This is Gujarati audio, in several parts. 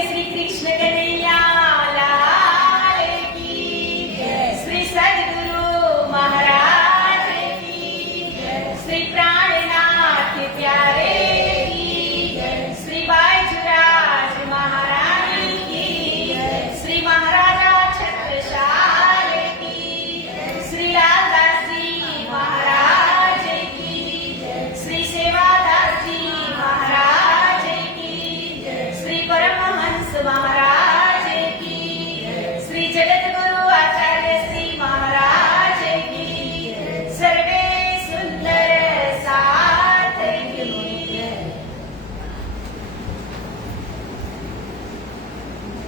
श्री कृष्ण कन्हैया लाल की जय। श्री सद्गुरु महाराज की जय। श्री प्राणनाथ प्यारे की जय। श्री बाजूराज महारानी की जय। श्री महाराजा छत्रसाल की जय। श्री लालदास जी महाराज की जय। श्री सेवादास जी महाराज की जय। श्री परमहंस महाराज की जय। श्री जगद्गुरु आचार्य श्री महाराज की जय। सर्वे सुंदर साथ की जय।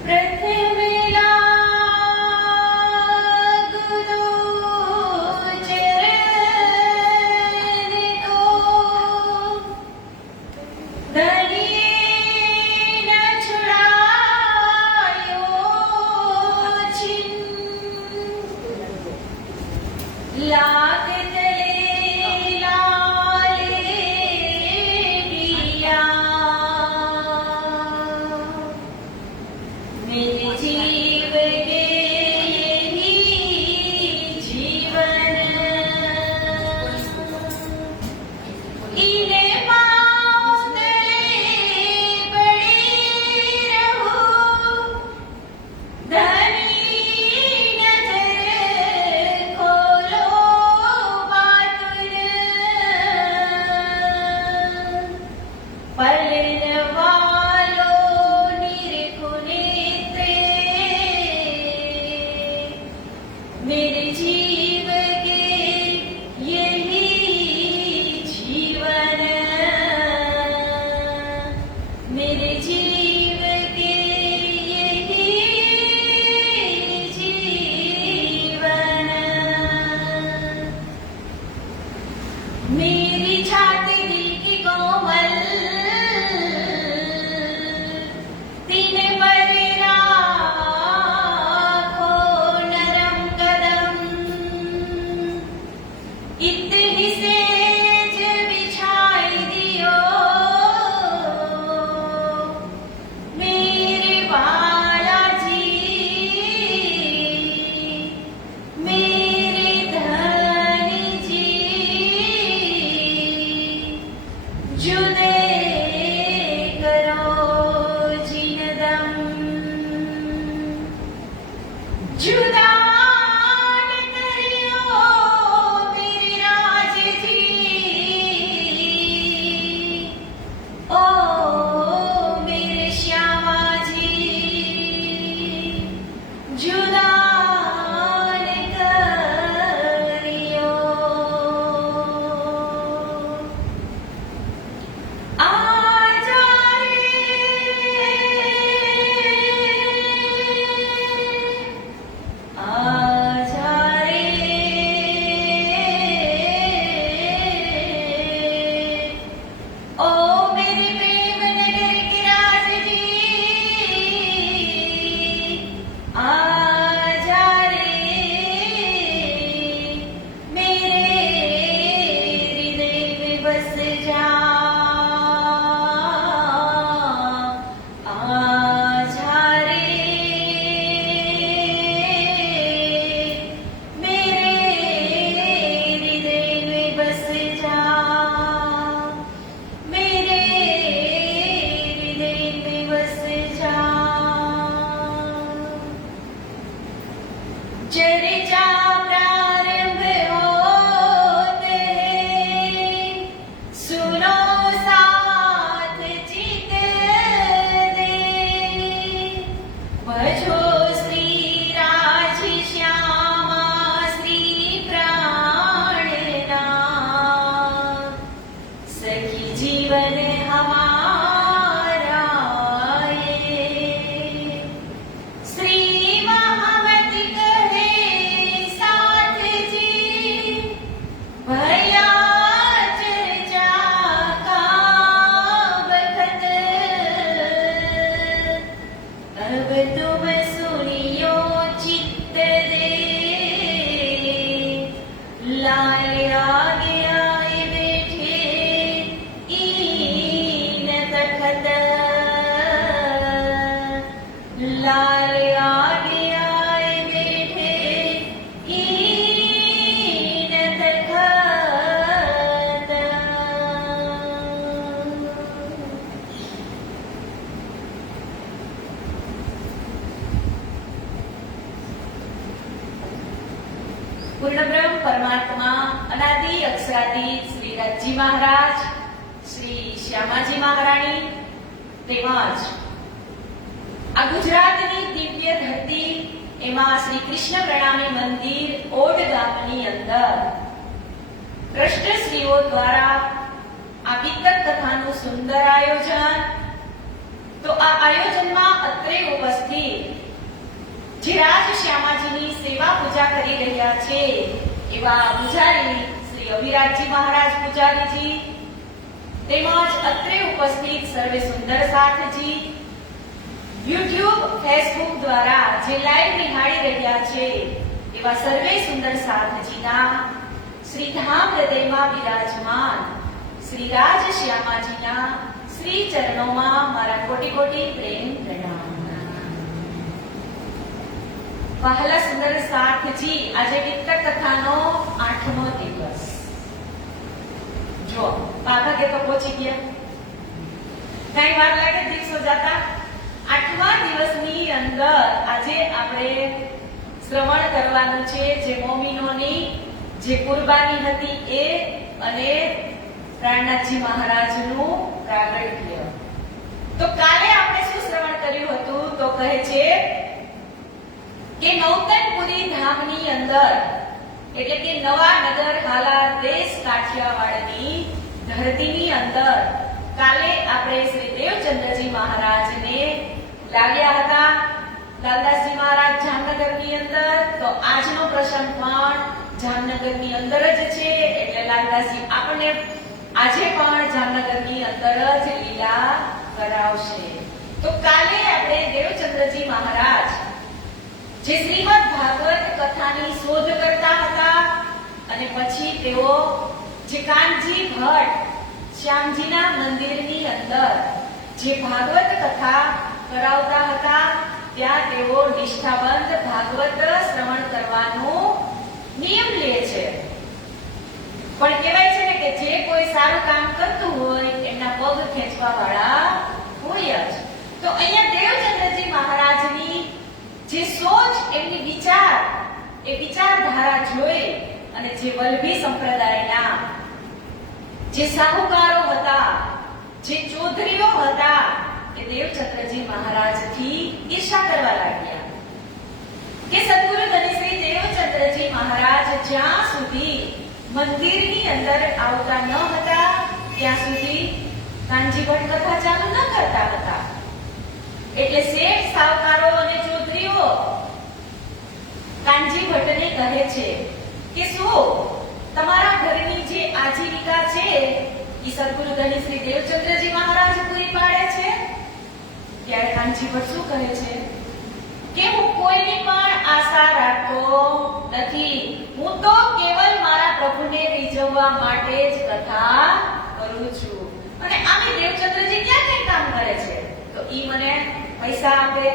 प्रथमेला गुरु चरण को धनी न छुड़ायो छिन। लाग तले लाले पिया मेरे जीव के यही जीवन। इन्हें पाँव तले पड़ी रहूं। धनी नजर खोलो बातुर। पलन वालों निरखो नेत्रे। मेरे जीव के यही जीवन। मेरे जीव के यही जीवन। मेरी छाती दिल की कोमल तीन पर राखो नरम कदम। इतनी सेज बिछाई दियो लाल आगे आए बैठे कीन तखाता। पूर्ण ब्रह्म परमात्मा अनादि अक्षरातीत श्री राजजी महाराज, श्री श्यामाजी महाराणी તેમજ આ ગુજરાતની દિવ્ય ધરતી એમાં શ્રી કૃષ્ણ પ્રણામી મંદિર ઓડ ગામની અંદર ટ્રસ્ટશ્રીઓ દ્વારા આ વિતક કથાનું સુંદર આયોજન. તો આ આયોજનમાં અત્રે ઉપસ્થિત જે રાજ શ્યામાજીની સેવા પૂજા કરી રહ્યા છે એવા પૂજારી શ્રી અવિરાજજી મહારાજ પૂજારીજી તેમજ અત્રે ઉપસ્થિત સર્વે સુંદર સાથજી, યુટ્યુબ ફેસબુક દ્વારા જે લાઈવ નિહાળી રહ્યા છે એવા સર્વે સુંદર સાથજીના શ્રી ધામ હૃદયમાં વિરાજમાન શ્રી રાજ શ્યામાજીના શ્રી ચરણોમાં મારા કોટી કોટી પ્રેમ પ્રણામ. વહાલા સુંદર સાથજી, આજે વિતક કથાનો 8મો દિવસ. જો બાબા તો પહોંચી ગયા, કઈ વાર લાગે દિવસો જતા. 8મા દિવસની અંદર આજે આપણે શ્રવણ કરવાનું છે જે મોમીનોની જે કુરબાની હતી એ અને પ્રાણનાથજી મહારાજનું પ્રાગટ્ય. તો કાલે આપણે શું શ્રવણ કર્યું હતું? તો કહે છે કે નૌતનપુરી ધામની અંદર એટલે કે નવાનગર હાલા દેશ કાઠિયાવાડની ધરતીની અંદર કાલે આપણે શ્રી દેવચંદ્રજી મહારાજને લાવ્યા હતા. લાલદાસજી મહારાજ જામનગરની અંદર, તો આજનો પ્રસંગ પણ જામનગરની અંદર જ છે. એટલે લાલદાસજી આપણને આજે પણ જામનગરની અંદર જ લીલા કરાવશે. તો કાલે આપણે દેવચંદ્રજી મહારાજ જે શ્રીમદ ભાગવત કથાની શોધ કરતા હતા અને પછી તેઓ જે કાનજી ભટ્ટ શ્યામજીના મંદિરની અંદર જે ભાગવત કથા કરાવતા હતા ત્યાં તેઓ નિષ્ઠાબંધ ભાગવત શ્રવણ કરવાનો નિયમ લે છે. પણ કહેવાય છે ને કે જે કોઈ સારું કામ કરતું હોય એમના પગ ખેંચવા વાળા હોય જ. તો અહીંયા દેવચંદ્રજી મહારાજની જે સોચ, એમની વિચાર, એ વિચારધારા જોઈ અને જે વલ્લભી સંપ્રદાયના જે સાહુકારો હતા, જે ચૌધરીઓ હતા, એ દેવચંદ્રજી મહારાજથી ઈર્ષા કરવા લાગ્યા કે સદગુરુ ધનશ્રી દેવચંદ્રજી મહારાજ જ્યાં સુધી મંદિરની અંદર આવતા ન હતા ત્યાં સુધી કાનજી ભટ્ટ કથા ચાલુ ન કરતા હતા. એટલે શેઠ, સાવકારો અને ચૌધરીઓ કાનજી ભટ્ટને કહે છે કે શું તમારા ઘરની જે આજીવિકા છે એ સદગુરુ ધની શ્રી દેવચંદ્રજી મહારાજ પૂરી પાડે છે? ત્યારે કાનજી ભટ્ટ શું કહે છે કે હું કોઈની પણ આશા રાખતો નથી, હું તો કેવલ મારા પ્રભુને રીઝવવા માટે જ કથા કરું છું. અને આમે દેવચંદ્રજી ક્યાં કઈ કામ કરે છે? તો ઈ મને પૈસા આપે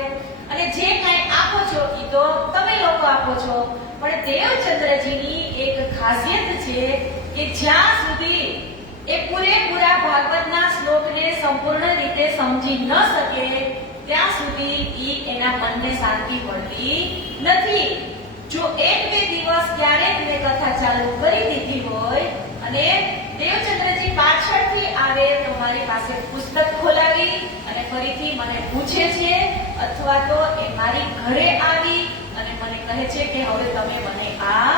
અને જે કઈ આપો છો ઈ તો તમે લોકો આપો છો. પણ દેવચંદ્રજીની એક ખાસિયત છે કે જ્યાં સુધી એ પૂરેપૂરા ભાગવતના શ્લોકને સંપૂર્ણ રીતે સમજી ન શકે ત્યાં સુધી ઈ એના મનને શાંતિ મળતી નથી. જો એક બે દિવસ ક્યારેક મેં કથા ચાલુ કરી દીધી હોય અને દેવચંદ્રજી પાછળથી આવે તો મારી પાસે પુસ્તક ખોલાવી અને ફરીથી મને પૂછે છે અથવા તો એ મારી ઘરે આવી અને મને કહે છે કે હવે તમે મને આ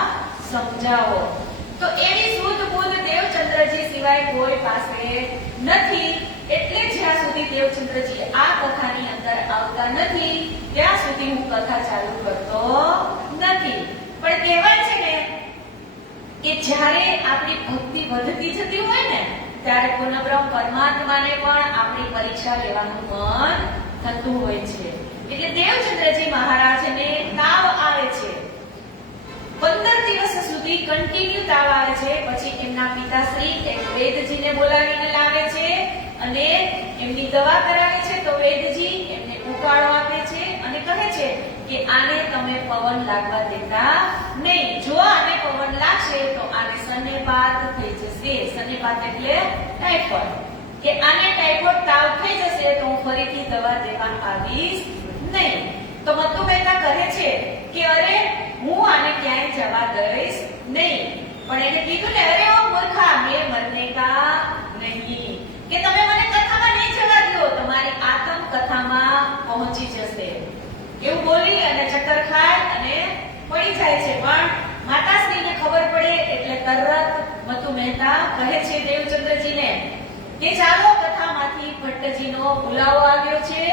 સમજાવો. તો એવી શુદ્ધ બુદ્ધ દેવચંદ્રજી સિવાય કોઈ પાસે નથી. એટલે જ્યાં સુધી દેવચંદ્રજી આ કથાની અંદર આવતા નથી ત્યાં સુધી હું કથા ચાલુ કરતો નથી. પણ કહેવાય છે ને કે જ્યારે આપણી ભક્તિ વધતી જતી હોય ને ત્યારે પૂર્ણબ્રહ્મ પરમાત્માને પણ આપણી પરીક્ષા લેવાનું મન થતું હોય છે. એટલે દેવચંદ્રજી મહારાજને તાવ આવે છે, 15 દિવસ સુધી કન્ટિન્યુ તાવ આવે છે. પછી એમના પિતાશ્રી એક વેદજીને બોલાવીને લાવે છે અને એમની દવા કરાવે છે. તો વેદજી એમને ઉકાળો આપે છે અને પવન લાગવા દેતા નહીં. જો આને પવન લાગશે તો આને સન્નિપાત થઈ જશે. સન્નિપાત એટલે ટાઇફોઇડ. કે આને ટાઇફોઇડ તાવ થઈ જશે તો હું ફરીથી દવા દેવા આવીશ નહીં. તો મત્તુ મહેતા કહે છે કે અરે હું આને ક્યાંય જવા દઈશ નહીં. પણ એને કીધું ને, અરે ઓ મૂર્ખા, મેં મરને કા નહીં, કે તમે મને કથામાં નહીં જવા દો, તમારી આત્મ કથામાં પહોંચી જશે. એવું બોલી અને ચક્કર ખાય અને પડી જાય છે. પણ માતાશ્રીને ખબર પડે એટલે તરત મત્તુ મહેતા કહે છે દેવચંદ્રજીને કે ચાલો, કથામાંથી ભટ્ટજીનો બોલાવો આવ્યો છે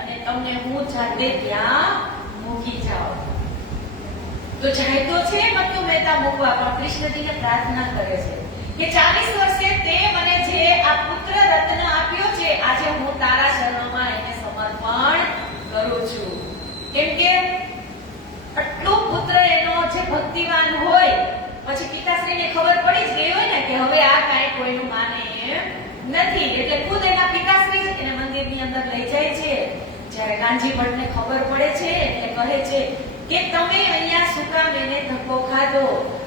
અને તમને હું જાતે ત્યાં મૂકી જાઉં. તો જાય તો છે મત્તુ મહેતા મૂકવા, પણ કૃષ્ણજીને પ્રાર્થના કરે છે કે 40 વર્ષે તે મને જે આ પુત્ર રત્ન આપ્યો છે, આજે હું તારા શરણોમાં એને સમર્પણ કરું છું. કેમ કે આટલો પુત્ર એનો જે ભક્તિવાન હોય, પછી પિતાશ્રીને ખબર પડી જ ગઈ હોય ને કે હવે આ કાંઈ કોઈનું માને એમ નથી, એટલે ખુદ એના પિતાશ્રી એને મંદિરની અંદર લઈ જાય છે. જ્યારે કાનજી ભટ્ટને ખબર પડે છે એટલે કહે છે કે તમે અહીંયા શું કામ એને ધક્કો ખાધો?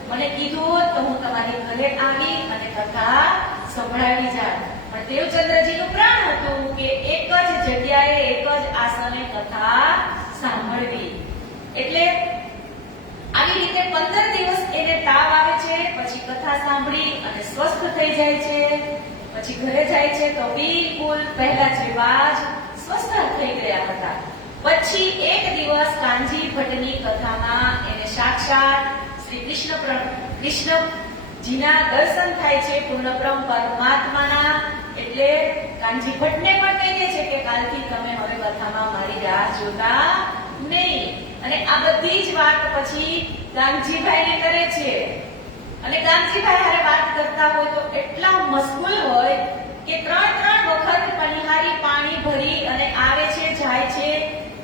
મને કીધું હોત તો હું તમારી ઘરે આવી અને કથા સંભળાવી જાત. પણ દેવચંદ્રજીનું પ્રાણ હતું કે એક જ જગ્યાએ એક જ આસને કથા સાંભળવી. એટલે આવી રીતે 15 દિવસ એને તાવ આવે છે, પછી કથા સાંભળી અને સ્વસ્થ થઈ જાય છે. પછી ઘરે જાય છે તો બિલકુલ પહેલા જેવા જ સ્વસ્થ થઈ ગયા હતા. પછી એક દિવસ કાનજી ભટ્ટની કથામાં એને સાક્ષાત શ્રી કૃષ્ણજીના દર્શન થાય છે, પૂર્ણબ્રહ્મ પરમાત્માના. એટલે કાનજી ભટ્ટને પણ કહે છે કે કાલથી તમે હવે કથામાં મારી રાહ જોતા નહીં. અને આ બધી જ વાત પછી કાનજીભાઈને કરે છે. અને કાનજીભાઈ હારે વાત કરતા હોય તો એટલા મશગુલ હોય કે 3 વખત પનિહારી પાણી ભરી અને આવે છે, જાય છે,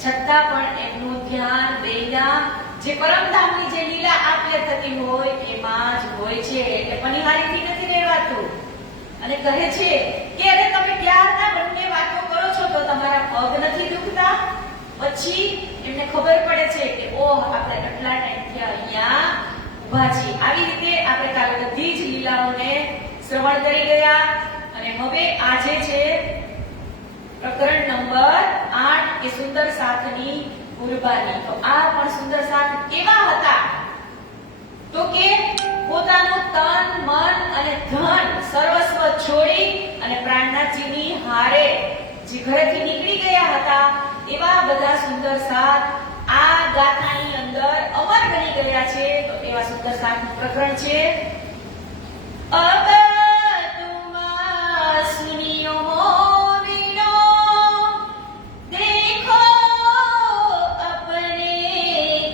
છતાં પણ એમનું ધ્યાન બેના જે પરમધામની જે લીલા આપલે થતી હોય એમાં જ હોય છે. એટલે પનિહારીથી નથી રહેવાતું. અને કહે છે કે અરે તમે ક્યારના બંને વાતો કરો છો, તો તમારા પગ નથી દુખતા? પછી એમને ખબર પડે છે કે ઓહ, આપણે આટલા ટાઈમથી અહીંયા ઊભા છીએ. આવી રીતે આપણે કાલે બધી જ લીલાઓને શ્રવણ કરી ગયા. અને હવે આજે છે પ્રકરણ નંબર 8 કે સુંદર સાથની કુરબાની. તો આ પણ સુંદર સાથ કેવા હતા? તો કે પોતાનું તન, મન અને ધન સર્વસ્વ છોડી અને પ્રાણનાથજીની હારે જે ઘરેથી નીકળી ગયા હતા, એવા બધા સુંદર સાથ આ ગાથાની અંદર અમર બની ગયા છે. તો એવા સુંદર સાથનું પ્રકરણ છે અબ તુમ સુનિયો મોવિનો દેખો અપને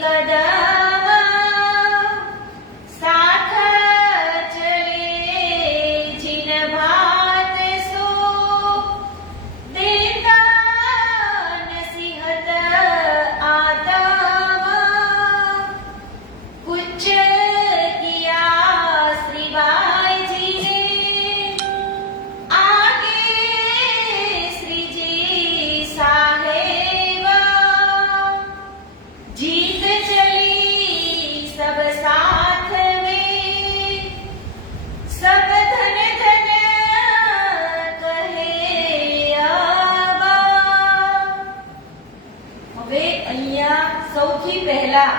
કદમ સાથ ચલે જીન ભાત સો દેતા નસીહત આદમ कुछ किया श्रीबाई जी ने आगे श्रीजी साहेब जीत चली सब साथ में सब धन धन કહે આવા. હવે અહીંયા સૌથી પહેલા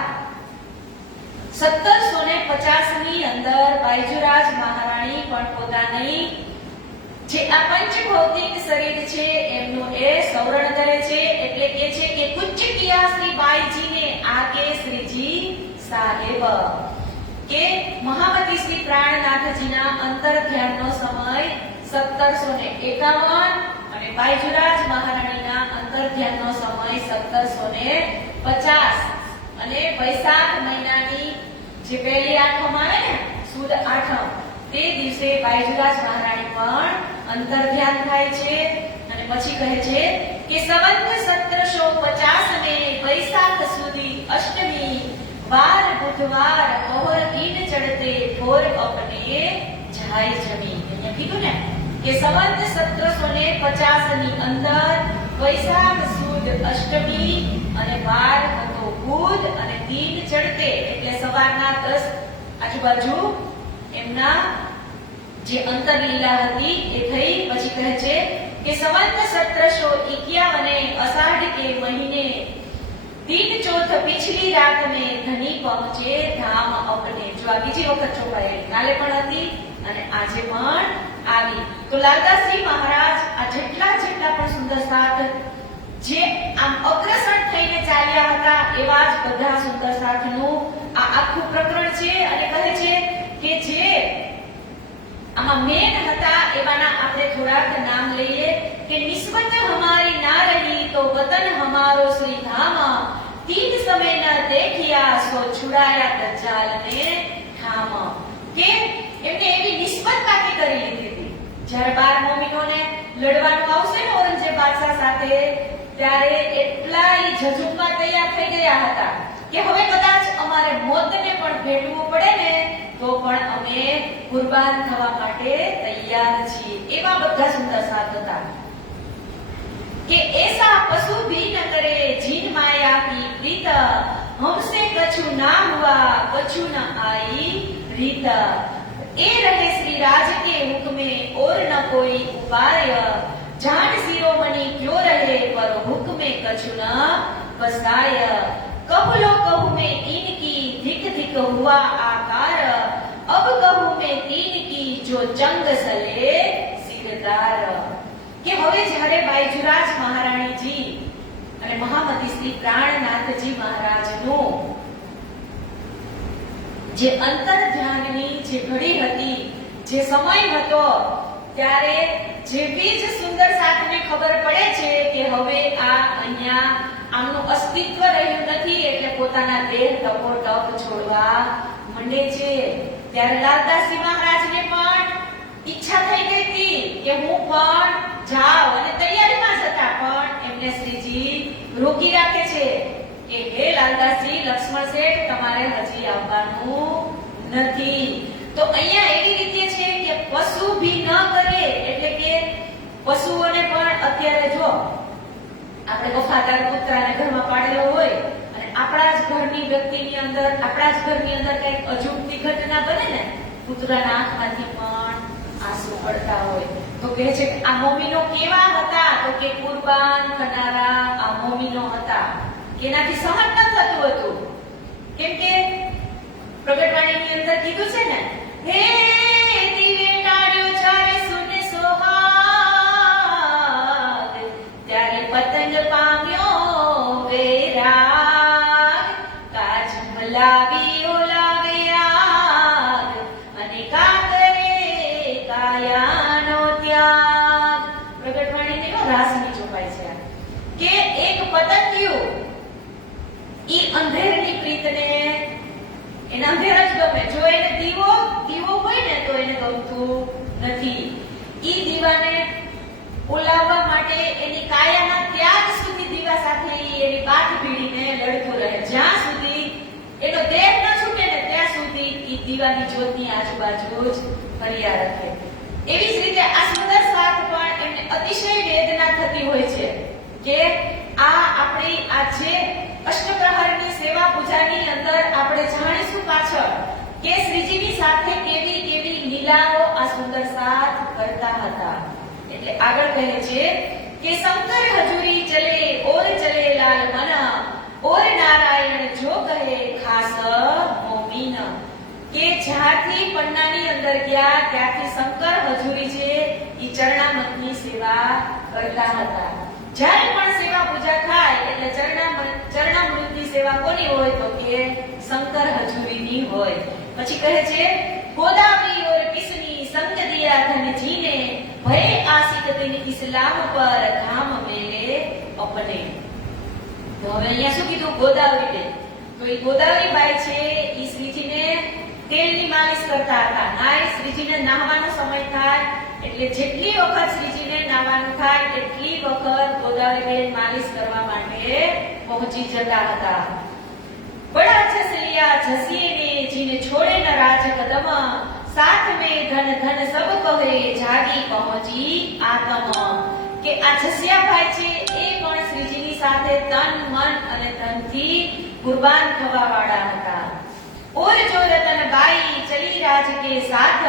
1750 ની અંદર બાયજુરાજ મહારાણી પણ પોતાની જે આ પંચભૌતિક શરીર છે એમનું એ સંવરણ કરે છે. એટલે કે છે કે કુછ કિયા શ્રી બાઈજીને આગે શ્રીજી સાહેબ, કે મહામતી શ્રી પ્રાણનાથજીના અંતર ધ્યાનનો સમય 1751 અને બાયજુરાજ મહારાણીના અંતર ધ્યાનનો સમય 1750. અને વૈશાખ મહિનાની જે પહેલી આઠમ આવે ને, સુદ આઠમ, તે દિવસે બાયજુરાજ મહારાણી પણ અંતર ધ્યાન થાય છે. અને પછી કહે છે કે સંવત 1750 ને વૈશાખ સુધી અષ્ટમી વાર બુધવાર ઓહર ઈન ચડતે ફોર અપને જાય જમી. અહીંયા કીધું ને કે સંવત 1750 ની અંદર વૈશાખ સુદ અષ્ટમી અને વાર હતો બુધ બુધ અને તીન ચડતે એટલે સવારના 10 આજુબાજુ એમના જે અંતરલીલા હતી એ થઈ. પછી કહે છે કે સંવત 1751 અષાઢ કે મહિને तीन चौथ पिछली रात में धनी पहुंचे धाम अपने. जो आ बीजी वखत ચોપાયેલી કાલે પણ હતી અને આજે પણ આવી. તો લાલદાસજી મહારાજ આ જેટલા પણ સુંદર સાથ જે આમ અગ્રસર થઈને ચાલ્યા હતા એવા જ બધા સુંદર સાથનું આ આખું પ્રકરણ છે. અને કહે છે કે જે આમાં મેન હતા એવાના આપણે થોડાક નામ લઈએ કે નિસ્બત હમારી ના રહી તો વતન હમારો શ્રી ધામ. तीन समय न देखिया સો છુડાયા દજ્જાલ ને ઠામ. કે એમને એવી નિસ્બત બાકી કરી લીધી હતી. જ્યારે 12 મોમિનોને લડવાનું આવશે ને ઔરંગઝેબ બાદશાહ સાથે ત્યારે એટલા જજુમમાં તૈયાર થઈ ગયા હતા કે હવે કદાચ અમારે મોતને પણ ભેટવું પડે ને તો પણ અમે કુરબાન થવા માટે તૈયાર છીએ. એવા બધા સુંદર સાથ હતા કે ऐसा पशु भी न करे जिन माया की प्रीत हमसे कछु ना हुआ कछु न आई रीत. ए रहे श्री राज के हुक्मे और न कोई उपाय जान शिरोमणि क्यों रहे पर हुक्मे कछु न बसाय. कब लो कहूं मैं इनकी धिक धिक हुआ आकार अब कहूं मैं तीन की जो जंग सले सिरदार. કે હવે જ્યારે બાયજુરાજ મહારાણીજી અને મહામતી શ્રી પ્રાણનાથજી મહારાજનો જે અંતર ધ્યાનની જે ઘડી હતી જે સમય હતો ત્યારે જેવી જ સુંદર સાથને ખબર પડે છે કે હવે આ અહીંયા આમનું અસ્તિત્વ રહ્યું નથી એટલે પોતાના દેહ ટપોટપ છોડવા માંડે છે. ત્યારે લાલદાસજી મહારાજને પણ ઈચ્છા થઈ ગઈ હતી કે હું પણ જાવ અને તૈયારીમાં જતા પણ એમને શ્રીજી રોકી રાખે છે કે હે લાલદાસજી લક્ષ્મણ શેઠ તમારે હજી આવવાનું નથી. તો અહીંયા એવી રીતે છે કે પશુ ભી ન કરે એટલે કે પશુઓને પણ અત્યારે જો આપણે વફાદાર કૂતરાને ઘરમાં પાડેલો હોય અને આપણા જ ઘરની વ્યક્તિની અંદર આપણા જ ઘરની અંદર કંઈક અજુગતી ઘટના બને ને કૂતરાના આંખમાંથી પણ આંસુ પડતા હોય તો કહે છે કે આ મોમિનો કેવા હતા તો કે કુરબાન કરનારા આ મોમિનો હતા કે એનાથી સહન ન થતું હતું. કેમ કે પ્રગટવાણીની અંદર કીધું છે ને હે દિવે ટાળ્યો ચારે સુને સોહાગ ત્યારે પતંગ પામ્યો વેરાગ કાચ મલાવી ઓલાવે આગ અને કાકરે કાયાનો ત્યાગ. પ્રગટવાણીની નો રાસની ચોપાઈ છે કે એક પતંગિયું ઈ અંધેરની પ્રીતને એને અંધેર જ ગમે. જો એને દીવો હોય ને તો એને ગમતું નથી. ઈ દીવાને ઓલાવવા માટે એની કાયાના ત્યાગ સુધી દીવા સાથે એની બાથ ભીડીને લડતું રહે. જ્યાં સુધી એનો દેહ ન છૂટે ને ત્યાં સુધી ઈ દીવાની જ્યોતની આજુબાજુ જ ફર્યા રાખે. એવી જ રીતે આ સુંદર સાથ પણ એમને અતિશય વેદના થતી હોય છે કે આ આપણી આ જે અષ્ટપ્રહરની સેવા પૂજાની અંદર આપણે જાણીશું પાછળ કે શ્રીજીની સાથે કેવી કેવી લીલાઓ આ સુંદર સાથ કરતા હતા. એટલે આગળ કહે છે કે શંકર હજુરી ચલે ઓર ચલે લાલ મન ઓર નારાયણ જો કહે ખાસ મોમીન. કે જ્યાંથી પન્નાની અંદર ગયા ત્યાંથી શંકર હજુરી છે ઈ ચરણામૃતની સેવા કરતા હતા. જ્યારે પણ સેવા પૂજા થાય એટલે ચરણામૃતની સેવા કોની હોય તો કે શંકર હજુરીની હોય. પછી કહે છે ગોદાવરી ઓર કિસની સંગ દિયા ધનજીને ભય આશિક દિન ઇસ્લામ પર ધામ મેલે અપને. તો હવે અહીંયા શું કીધું ગોદાવરીને તો એ ગોદાવરી બાઈ છે ઈ શ્રીજીને તેલની માલિશ કરતા હતા. નાય શ્રીજીને નાહવાનો સમય થાય એટલે જેટલી વખત શ્રીજીને નાહવાનું થાય એટલી વખત ગોદાવરીબેન માલિશ કરવા માટે પહોંચી જતા હતા. બડા જસલિયા જસીએ ને જીને છોડે ન રાજ કદમ સાથ મે ધન ધન સબ કહે જાગી પહોંચી આત્મ. કે આ જસિયાભાઈ છે એ પણ શ્રીજીની સાથે તન મન અને ધનથી કુરબાન થવા વાળા હતા. ઓર જો રતનબાઈ ચલી રાજ કે સાથ,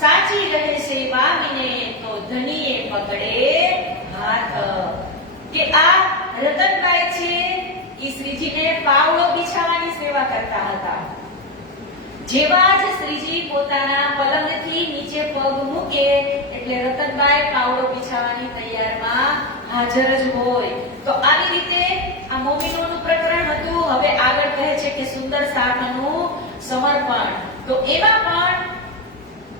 સાચી રહે સેવા મિને તો ધનીએ પકડે હાથ. કે આ રતનબાઈ છે એ શ્રીજીને પાવડો બિછાવવાની સેવા કરતા હતા. જેવા જ શ્રીજી પોતાના પલંગથી નીચે પગ મૂકે એટલે રતનબાઈ પાવડો બિછાવવાની તૈયારમાં હાજર જ હોય. તો આવી રીતે આ મોમીનોનું પ્રકરણ હતું. હવે આગળ કહે છે કે સુંદર સાથનું સમર્પણ. તો એમાં પણ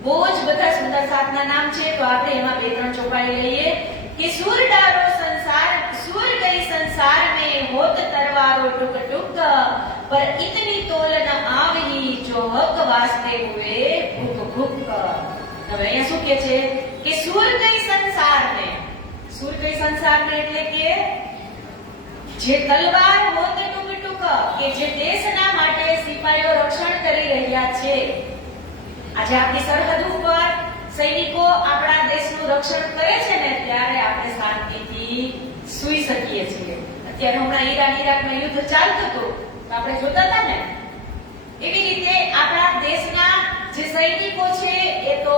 બહુ જ બધા સુંદર સાથના નામ છે. તો આપણે એમાં બે ત્રણ ચોપાડી લઈએ કે સુર ડારો સંસાર, સુર ગઈ સંસાર में होत तरवारो टुक टुक, पर इतनी तोल न आवही जो हक वास्ते हुए भूख भूख. હવે અહીંયા શું કહે છે કે સુર ગઈ સંસાર में, સુર ગઈ સંસાર में એટલે કે જે તલવાર હોત ટુક ટુક, કે જે દેશના માટે સિપાહીઓ રક્ષણ કરી રહ્યા છે. આજે આપણી સરહદ ઉપર સૈનિકો આપણા દેશનું રક્ષણ કરે છે ને ત્યારે આપણે શાંતિથી સૂઈ શકીએ છીએ. અત્યારે હમણાં ઈરાન-ઈરાકમાં યુદ્ધ ચાલતું હતું તો આપણે જોતા હતા ને. એવી રીતે આપણા દેશના જે સૈનિકો છે એ તો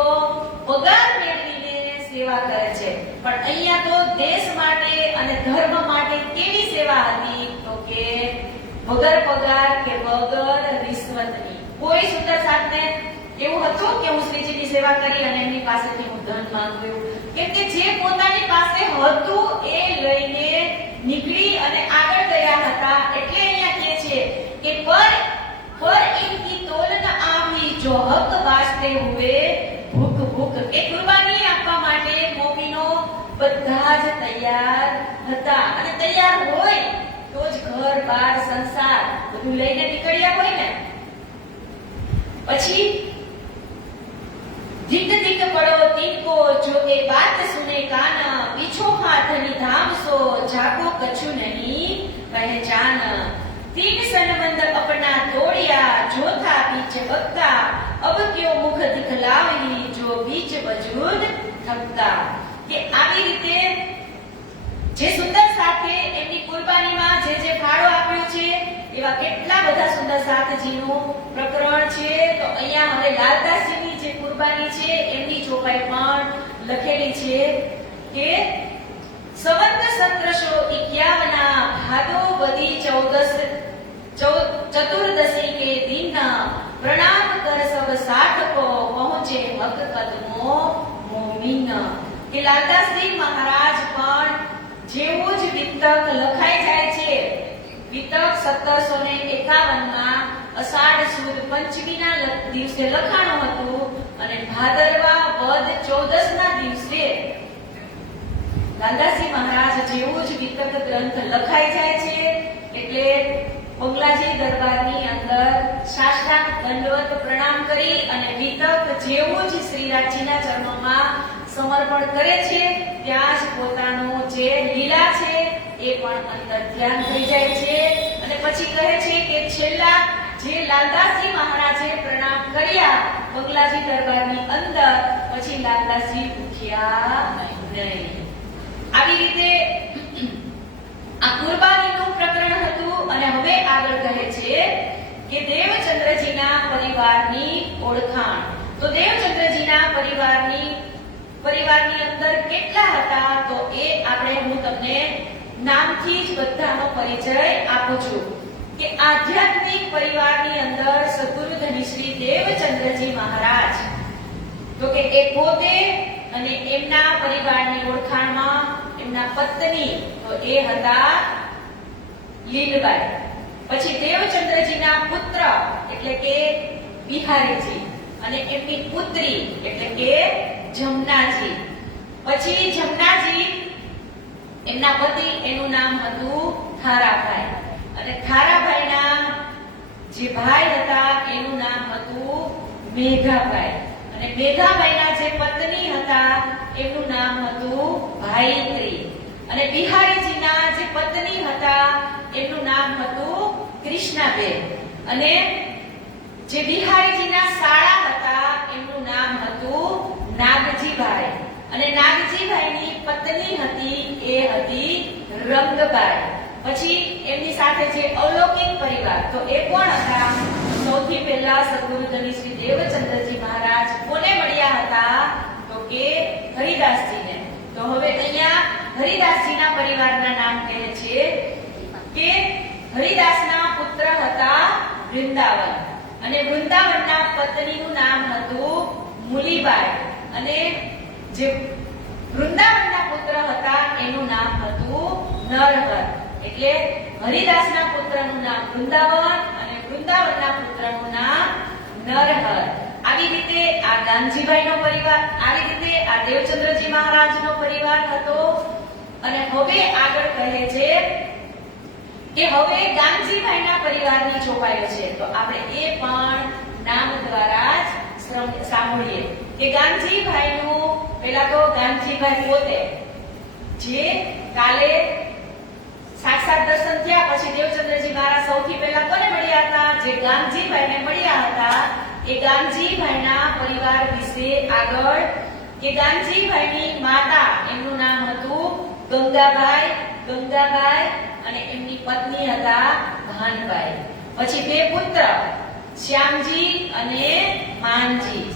પગાર મેળવીને સેવા કરે છે, પણ અહીંયા તો દેશ માટે અને ધર્મ માટે કેવી સેવા હતી તો કે વગર પગાર કે વગર રિશ્વતની. કોઈ સુંદર સાથને એવું હતું કે હું શ્રીજીની સેવા કરી અને એમની પાસેથી હું ધન માંગ્યું, કેમ કે જે પોતાની પાસે હતું એ લઈને નીકળી અને આગળ ગયા હતા. એટલે અહીંયા કહે છે કે પર ઇનકી તોલ ન આવી જો હક વાસ્તે હુએ ભૂખ ભૂખ. એ કુરબાની આપવા માટે મોમીનો બધા જ તૈયાર હતા. અને તૈયાર હોય તો જ ઘર બાર સંસાર બધું લઈને નીકળ્યા હોય ને. પછી धिक धिक पड़ो तिनको जो ए बात सुने कान, पीछो हाथनी धाम सो जाको कछु नहीं पहचान. तीन सनबंद अपना तोड़िया जो था बीच वक्ता, अब क्यों मुख दिखलावी जो बीच वजूद थकता. કે આવી રીતે જે સુંદર સાથે એમની કુરબાનીમાં જે ફાળો આપ્યો છે એવા કેટલા બધા સુંદર સાથજીનું પ્રકરણ છે. તો અહીંયા હવે લાલદાસજીની જે કુરબાની છે એમની ચોપાઈ પણ લખેલી છે કે સંવત 1751 ભાદો વદી 14 ચતુર્દશી કે દિન, પ્રણામ કર સબ સાથ કો પહોંચે હક કદમો મોમીન. કે લાલદાસજી મહારાજ પણ જેવું જ વિતક લખાઈ જાય છે, વિતક 1751 અષાઢ સુદ પંચમીના દિવસે લખાણું હતું અને ભાદરવા વદ 14 ના દિવસે લાલદાસજી મહારાજ જેવું જ વિતક ગ્રંથ લખાઈ જાય છે એટલે બંગલાજી દરબારની અંદર સાષ્ટાંગ દંડવત પ્રણામ કરી અને વિતક જેવું જ શ્રીરાજજીના ચરણોમાં સમર્પણ કરે છે. ત્યાં જ પોતાનું જે લીલા છે એ પણ અંદર ધ્યાન થઈ જાય છે. અને પછી કહે છે કે છેલ્લા જે લાલદાસજી મહારાજે પ્રણામ કર્યા બંગલાજી દરબારની અંદર, પછી લાલદાસજી ભૂખ્યા નહીં. આવી રીતે આ કુરબાનીનું પ્રકરણ હતું. અને હવે આગળ કહે છે કે દેવચંદ્રજીના પરિવારની ઓળખાણ. તો દેવચંદ્રજીના પરિવારની અંદર કેટલા હતા તો એ હું તમને નામથી જ બધાનો પરિચય આપું છું. કે આધ્યાત્મિક પરિવારની અંદર સદગુરુ ધનિશ્રી દેવચંદ્રજી મહારાજ તો કે એ પોતે અને એમના પરિવારની ઓળખાણમાં એમના પત્ની તો એ હતા લીલબાઈ. પછી દેવચંદ્રજીના પુત્ર એટલે કે બિહારીજી અને એમની પુત્રી એટલે કે જમનાજી. પછી જમનાજી એમના પતિ એનું નામ હતું થારાભાઈ અને થારાભાઈના જે ભાઈ હતા એનું નામ હતું મેઘાભાઈ અને મેઘાભાઈના જે પત્ની હતા એનું નામ હતું ભાઈત્રી અને બિહારીજીના જે પત્ની હતા એનું નામ હતું કૃષ્ણાબેન અને જે બિહારીજીના સાળા હતા એનું નામ હતું નાગજીભાઈ અને નાગજીભાઈની પત્ની હતી એ હતી રંગબાઈ. પછી એમની સાથે છે અવલૌકિક પરિવાર. તો એ કોણ હતા? સૌથી પહેલા સદગુરુ ધની શ્રી દેવચંદ્રજી મહારાજ કોને મળ્યા હતા? તો કે હરિદાસજીને. તો હવે અહીંયા હરિદાસજીના પરિવારના નામ કહે છે કે હરિદાસના પુત્ર હતા વૃંદાવન, અને વૃંદાવનના પત્નીનું નામ હતું મુલીબાઈ, અને જે વૃંદાવનના પુત્ર હતા એનું નામ હતું નરહર. એટલે હરિદાસના પુત્રનું નામ વૃંદાવન અને વૃંદાવનના પુત્રનું નામ નરહર. આવી રીતે આ ગાંધીભાઈનો પરિવાર, આવી રીતે આ દેવચંદ્રજી મહારાજનો પરિવાર હતો. અને હવે આગળ કહે છે કે હવે ગાંધીભાઈના પરિવારની ચોપાઈઓ છે. તો આપણે એ પણ નામ દ્વારા જ સાંભળીએ કે ગાંધીભાઈનું, પહેલા તો ગાંધીભાઈ પોતે જે કાલે સાક્ષાત દર્શન થયા પછી દેવચંદ્રજી મહારાજ સૌથી પહેલા કોને મળ્યા હતા? જે ગાંધીભાઈને મળ્યા હતા એ ગાંધીભાઈના પરિવાર વિશે આગળ કે ગાંધીભાઈની માતા, એમનું નામ હતું ગંગાબાઈ, અને એમની પત્ની હતા ભાનબાઈ. પછી બે પુત્ર શ્યામજી અને માનજી.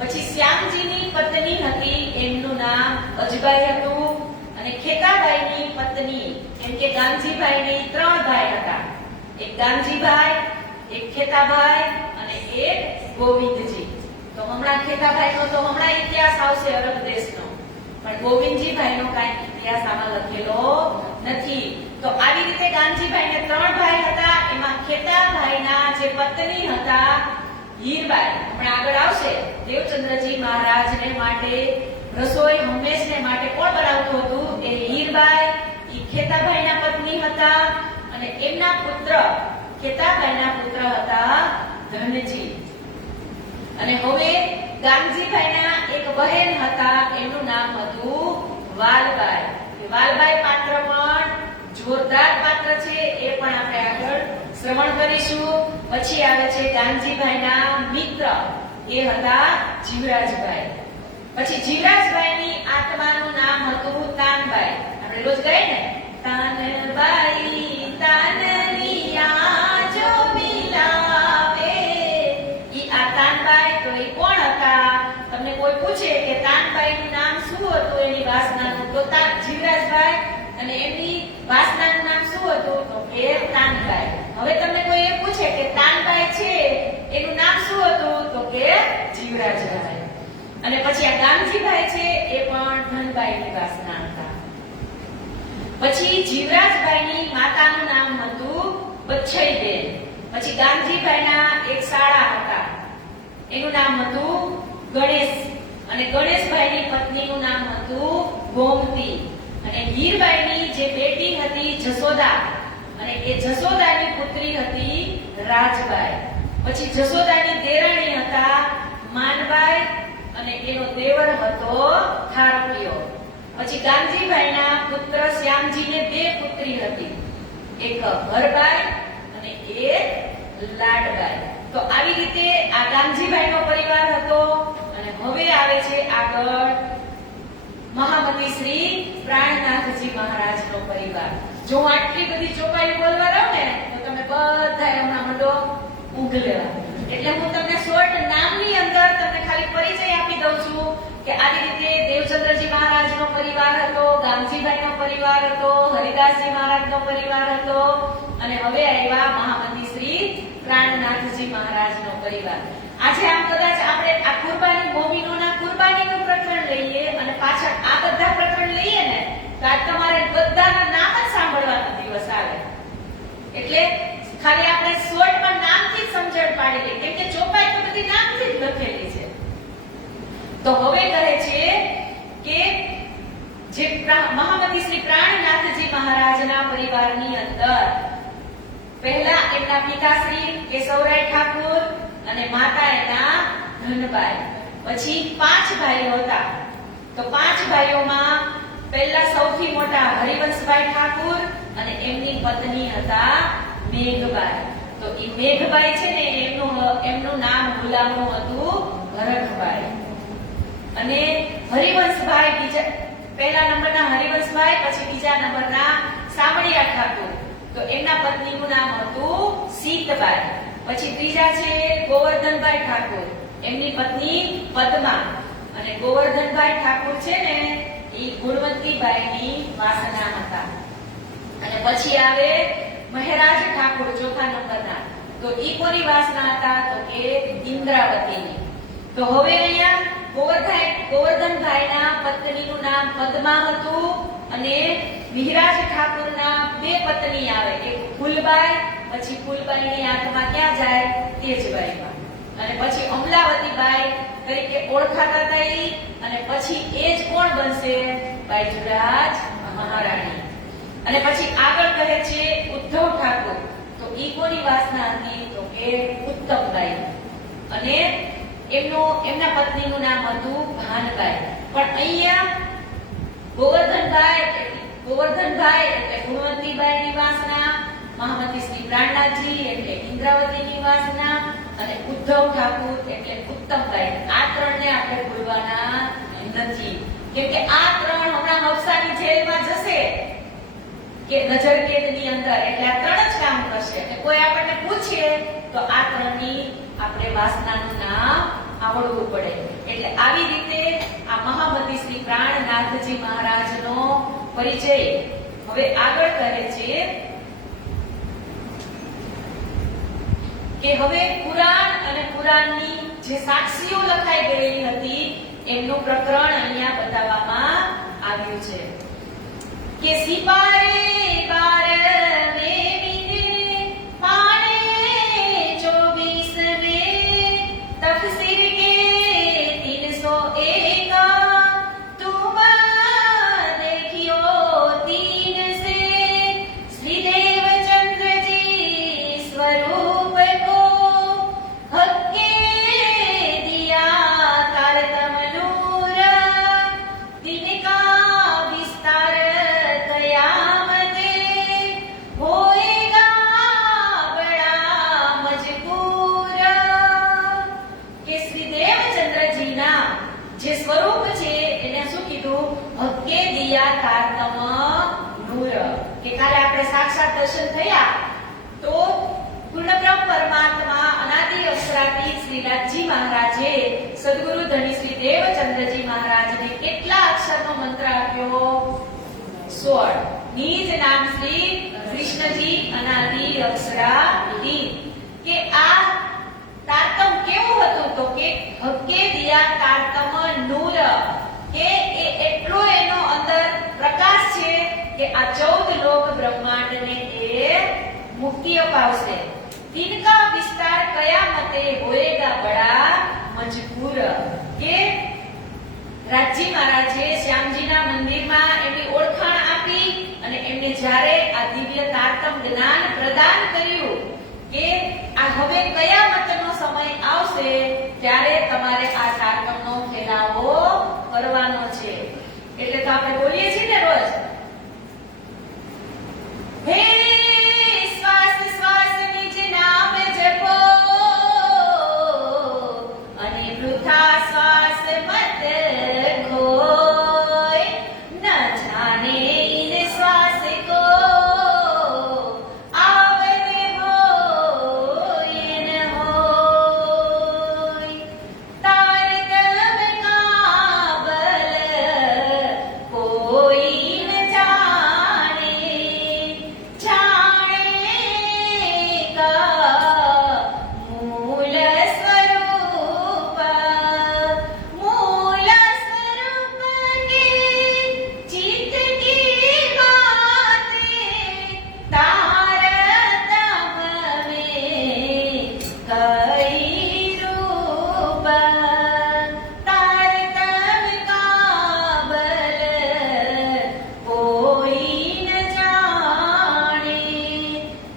પછી શ્યામજીની પત્ની હતી, એમનું નામ અજબાઈ હતું, અને ખેતાબાઈની પત્ની, એમ કે ગાંધીભાઈની 3 ભાઈ હતા. એક ગાંધીભાઈ, એક ખેતાભાઈ અને એક ગોવિંદજી. તો હમણાં ખેતાભાઈનો તો હમણાં ઇતિહાસ આવશે અરબ દેશનો, પણ ગોવિંદજીભાઈનો કાંઈ ઇતિહાસ આમાં લખેલો નથી. તો આવી રીતે ગાંધીભાઈને 3 ભાઈ હતા. એમાં ખેતાભાઈના જે પત્ની હતા હીરબાઈ, હમણાં આગળ આવશે, દેવચંદ્રજી મહારાજને માટે રસોઈ હંમેશને માટે કોણ બનાવતું હતું? એ હીરબાઈ. એ ખેતાભાઈના પત્ની હતા, અને એમના પુત્ર ખેતાભાઈના પુત્ર હતા ધનજી. અને હવે ગાંધીભાઈના એક બહેન હતા, એનું નામ હતું વાલબાઈ. વાલબાઈ પાત્ર પણ જોરદાર પાત્ર છે, એ પણ આપણે આગળ શ્રવણ કરીશું. પછી આવે છે ગાંધીભાઈના મિત્ર, એ હતા જીવરાજભાઈ. પછી જીવરાજભાઈની આત્માનું નામ હતું તાનબાઈ. આપણે રોજ ગાય ને, તાનબાઈ તાનલિયા જો મિલાવે. ઈ આ તાનબાઈ. તો એ કોણ હતા? તમને કોઈ પૂછે કે તાનબાઈનું નામ શું હતું એની વાસનાનું, તો જીવરાજભાઈ, અને એમની વાસનાનું નામ શું હતું? તો કે તાનબાઈ. હવે તમને કોઈ એ પૂછે કે તાનબાઈ છે એનું નામ શું હતું? તો કે જીવરાજભાઈ. અને પછી આ ગાંધીભાઈ છે એ પણ ધનબાઈની વાસના હતા. પછી જીવરાજભાઈની માતાનું નામ હતું બચ્છઈબેન. પછી ગાંધીભાઈના એક શાળા હતા, એનું નામ હતું ગણેશ, અને ગણેશભાઈની પત્નીનું નામ હતું ગોમતી. અને હીરબાઈની જે બેટી હતી જસોદા, અને એ જસોદાની પુત્રી હતી રાજબાઈ. પછી જસોદાની દેરાણી હતા માનબાઈ, અને એનો દેવર હતો થારકીયો. પછી ગાંધીભાઈના પુત્ર શ્યામજીને 2 પુત્રી હતી, એક હરબાઈ અને એક લાડબાઈ. તો આવી રીતે આ ગાંધીભાઈનો પરિવાર હતો. અને હવે આવે છે આગળ મહામતી શ્રી પ્રાણનાથજી મહારાજનો પરિવાર. જો હું આટલી બધી ચોપાઈ બોલવા રહું ને તો તમે બધા હમણાં મંડો ઊંઘ લેવા. એટલે હું તમને શોર્ટ નામની અંદર તમને ખાલી પરિચય આપી દઉં છું કે આવી રીતે દેવચંદ્રજી મહારાજનો પરિવાર હતો, ગાંધીભાઈનો પરિવાર હતો, હરિદાસજી મહારાજનો પરિવાર હતો, અને હવે આવ્યા મહામતી શ્રી પ્રાણનાથજી મહારાજનો પરિવાર. આજે આમ કદાચ આપણે આ કુરબાની મોમીનોના કુરબાનીનું પ્રકરણ લઈએ અને પાછળ આ બધા પ્રકરણ લઈએ ને તો આજ તમારે બધાના નામ જ સાંભળવાનો દિવસ આવે. એટલે ખાલી આપણે શોર્ટમાં નામથી સમજણ પાડી દઈએ, કેમ કે ચોપાઈ તો બધી નામથી જ લખેલી છે. તો હવે કહે છે કે જે મહામતી શ્રી પ્રાણનાથજી મહારાજના પરિવારની અંદર પહેલા એમના પિતાશ્રી કેશવરાય ઠાકુર અને માતા એના ધનબાઈ. પછી 5 ભાઈઓ હતા. તો 5 ભાઈઓમાં પહેલા સૌથી મોટા હરિવંશભાઈ ઠાકુર અને એમની પત્ની હતા મેઘબાઈ. તો એ મેઘબાઈ છે ને એમનું નામ ગુલામનું હતું ભરતભાઈ. અને હરિવંશભાઈ પહેલા નંબરના હરિવંશભાઈ, પછી બીજા નંબરના સામળિયા ઠાકુર. જીતબાઈ. પછી ત્રીજા છે ગોવર્ધનભાઈ ઠાકોર, એમની પત્ની પદ્મા. અને ગોવર્ધનભાઈ ઠાકોર છે ને એ ગુણવંતીબાઈની વાસના હતા. અને પછી આવે મહારાજ ઠાકોર ચોથા નંબરના. તો ઈ કોની વાસના હતા? તો કે ઇન્દ્રાવતીની. તો હવે અહીંયા ગોવર્ધનભાઈના પત્નીનું નામ પદ્મા હતું અને મહારાજ ઠાકોરના બે પત્ની આવે, એક ફૂલબાઈ, પછી ફૂલબાઈની આત્મા ક્યાં જાય? તેજબાઈમાં. અને પછી અમલાવતીબાઈ તરીકે ઓળખાતા હતા ઈ. અને પછી એ જ કોણ બનશે? બાઈજુરાજ મહારાણી. અને પછી આગળ કહે છે ઉદ્ધવ ઠાકોર. તો ઈ કોની વાસના હતી? તો કે ઉત્તમબાઈ. અને એમના પત્નીનું નામ હતું ભાનબાઈ. પણ અહીંયા ગોવર્ધનભાઈ એટલે ગુણવંતીબાઈની વાસના, મહામતી શ્રી પ્રાણનાથજી એટલે ઇન્દ્રાવતીની વાસના, અને ઉદ્ધવ ઠાકોર એટલે ઉત્તમબાઈ. આ ત્રણને આપણે ભૂલવાના નથી, કેમ કે આ ત્રણ હમણાં હફસાની જેલમાં જશે કે નજરકેદની અંદર, એટલે આ ત્રણ જ કામ કરશે. અને કોઈ આપણને પૂછે તો આ ત્રણની આપણે વાસનાનું નામ આવડવું પડે. એટલે આવી રીતે આ મહામતી શ્રી પ્રાણનાથજી મહારાજનો પરિચય. હવે આગળ કહે છે કે હવે પુરાણ અને પુરાણની જે સાક્ષીઓ લખાઈ ગયેલી હતી એમનું પ્રકરણ અહીંયા બતાવવામાં આવ્યું છે કે સિપારે બાર દર્શન થયા તો પૂર્ણબ્રહ્મ પરમાત્મા અનાદિ અક્ષરાતીત શ્રીનાથજી મહારાજે સદગુરુ ધણી શ્રી દેવચંદ્રજી મહારાજને કેટલા અક્ષરનો મંત્ર આપ્યો? 16. નિજ નામ શ્રી કૃષ્ણજી અનાદિ અક્ષરાતીત. કે આ તારતમ કેવું હતું? તો કે હકે દિયા તારતમ નૂર. કે એ એટલો એનો અંદર પ્રકાશ છે કે આ 14 લોક બ્રહ્માંડને એ મુક્તિ અપાવશે. तिनका विस्तार कयामते होएगा बड़ा मजबूर. કે રાજજી મહારાજે શ્યામજીના મંદિરમાં એમની ઓળખાણ આપી અને એમને જ્યારે આ દિવ્ય તારતમ જ્ઞાન પ્રદાન કર્યું કે આ હવે કયામતનો સમય આવશે ત્યારે તમારે આ તારતમનો ફેલાવો કરવાનો છે. એટલે તો આપણે બોલીએ છીએ ને રોજ, હે શ્વાસ શ્વાસ નિજ નામ જપો અને વૃથા શ્વાસ મત ખોય, ન જાને ઇન શ્વાસ કો આવતે હોય ન હોય. તારતમ કાબલ કોઈ ન જાણે, જાણે કા મૂલ સ્વરૂપ. મૂલ સ્વરૂપ કે ચિત્ત કી બાતે તારતમ में कई रूप. तारतम काबल કોઈ ન જાણે.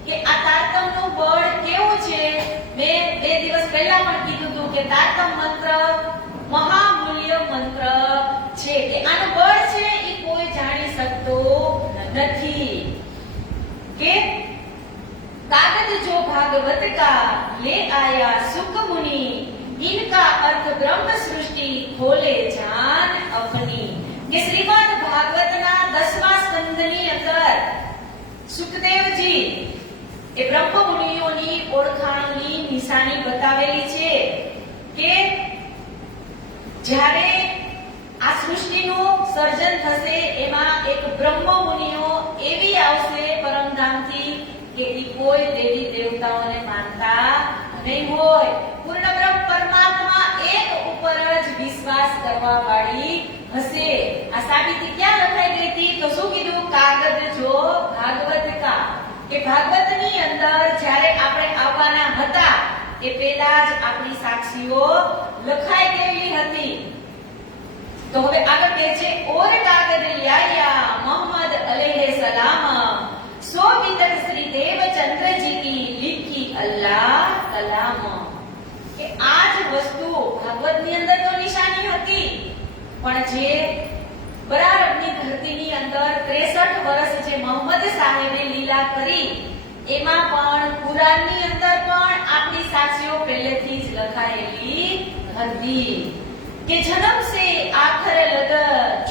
કે આ તારતમનું બળ કેવું છે? મેં 2 દિવસ પહેલા પણ કીધું હતું કે તારતમ મંત્ર મહામૂલ્ય મંત્ર છે. કે આનું બળ છે એ કોઈ જાણી શકતો નથી. કે कागज जो भागवत का ले आया सुख मुनि, इनका अर्थ ब्रह्म सृष्टि खोले जान अपनी. કે શ્રીમદ ભાગવતના 10મા સ્કંદની અંદર સુખદેવજી એ બ્રહ્મ મુનિઓની ઓળખાણની નિશાની બતાવેલી છે કે જ્યારે આ સૃષ્ટિનું સર્જન થશે એમાં એક બ્રહ્મ મુનિઓ એવી આવશે પરમધામથી કે ઈ કોઈ દેવી દેવતાઓને માનતા નહીં હોય, પૂર્ણ બ્રહ્મ પરમાત્મા એક ઉપર જ વિશ્વાસ કરવા વાળી હશે. આ સાબિતી ક્યાં લખાઈ ગઈ હતી? તો શું કીધું? કાગજ જો ભાગવત કા, કે ભાગવતની અંદર જ્યારે આપણે આવવાના હતા એ પહેલા જ આપણી સાક્ષીઓ લખાઈ ગયેલી હતી. તો હવે આગળ કહે છે ઓર કાગજ યાયા મોહમ્મદ અલૈહિ સલામ સો વિતર શ્રી દેવચંદ્ર જી કી લિખી અલ્લાહ કલામ. કે આ જ વસ્તુ ભાગવતની અંદર તો નિશાની હતી, પણ જે બરાબરની ધરતીની અંદર 63 વર્ષ જે મોહમ્મદ સાહેબે લીલા કરી એમાં પણ કુરાનની અંદર પણ આપણી સાક્ષીઓ પહેલેથી જ લખાયેલી હતી કે જન્મ સે આખર લગ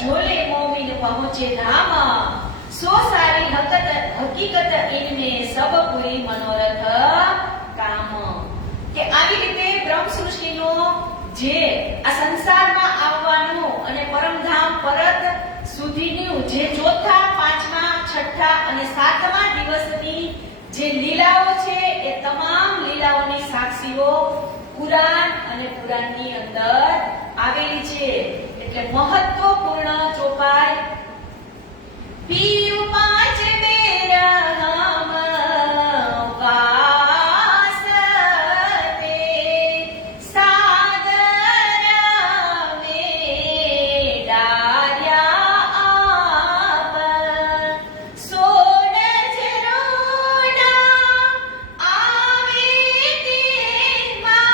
જોલે મોમિન પહોંચે ધામ સો સારી હકીકત ઇનમે સબ પૂરી મનોરથ કામ. કે આવી રીતે બ્રહ્મ સૃષ્ટિનો જે આ સંસારમાં આવવાનું અને પરમધામ પરત સુધીનું જે ચોથા, પાંચમા, છઠ્ઠા અને સાતમા દિવસની જે લીલાઓ છે એ તમામ લીલાઓની સાક્ષીઓ કુરાન અને કુરાનની અંદર આવેલી છે. એટલે મહત્વપૂર્ણ ચોપાઈ પીયું પાંચ બેરહમ વાસતે સાગર મે ડાર્યા આપ સોન જરોડા આવે તેમાં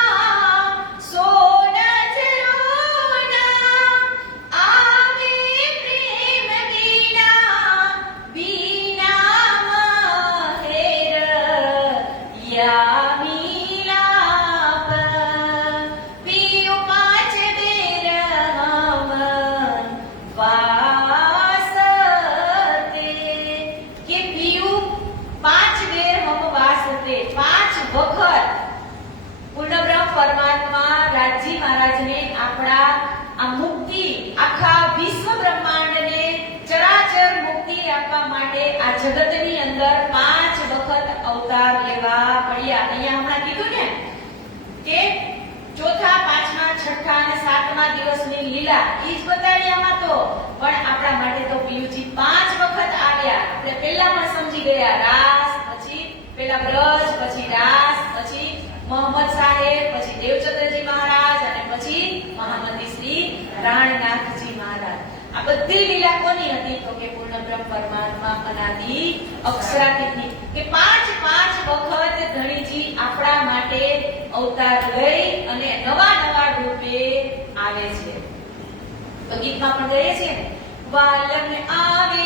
સોન જરોડા આવે પ્રેમ વિના વિના મહેર યા મિલાપ પીયું પાંચ બેરહમ વાસતે. કે પીયું પાંચ બેરહમ વાસતે, પાંચ વખત પૂર્ણબ્રહ્મ પરમાત્મા રાજજી મહારાજને આપણા આ મુક્તિ, આખા વિશ્વ બ્રહ્માંડને ચરાચર મુક્તિ આપવા માટે આ જગતની અંદર 5 વખત અવતાર લેવા પડ્યા. અહીંયા હમણાં કીધું ને કે ચોથા, પાંચમા, છઠ્ઠા અને સાતમા દિવસની લીલા ઈ જ બતાવી આમાં તો, પણ આપણા માટે તો પિયુજી 5 વખત આવ્યા. આપણે પહેલામાં સમજી ગયા રાસ, પછી પેલા બ્રજ, પછી રાસ, પછી મોહમ્મદ સાહેબ, પછી દેવચંદ્રજી મહારાજ અને પછી મહામંત્રી શ્રી રાણનાથજી મહારાજ. આ બધી લીલા કોની હતી? તો કે પૂર્ણ બ્રહ્મ પરમાત્મા અનાદિ અક્ષરાતીતની. કે 5 વખત ધણીજી આપણા માટે અવતાર લઈ અને નવા નવા રૂપે આવે છે. તો ગીતમાં પણ ગઈએ છીએ ને, વાલમ આવે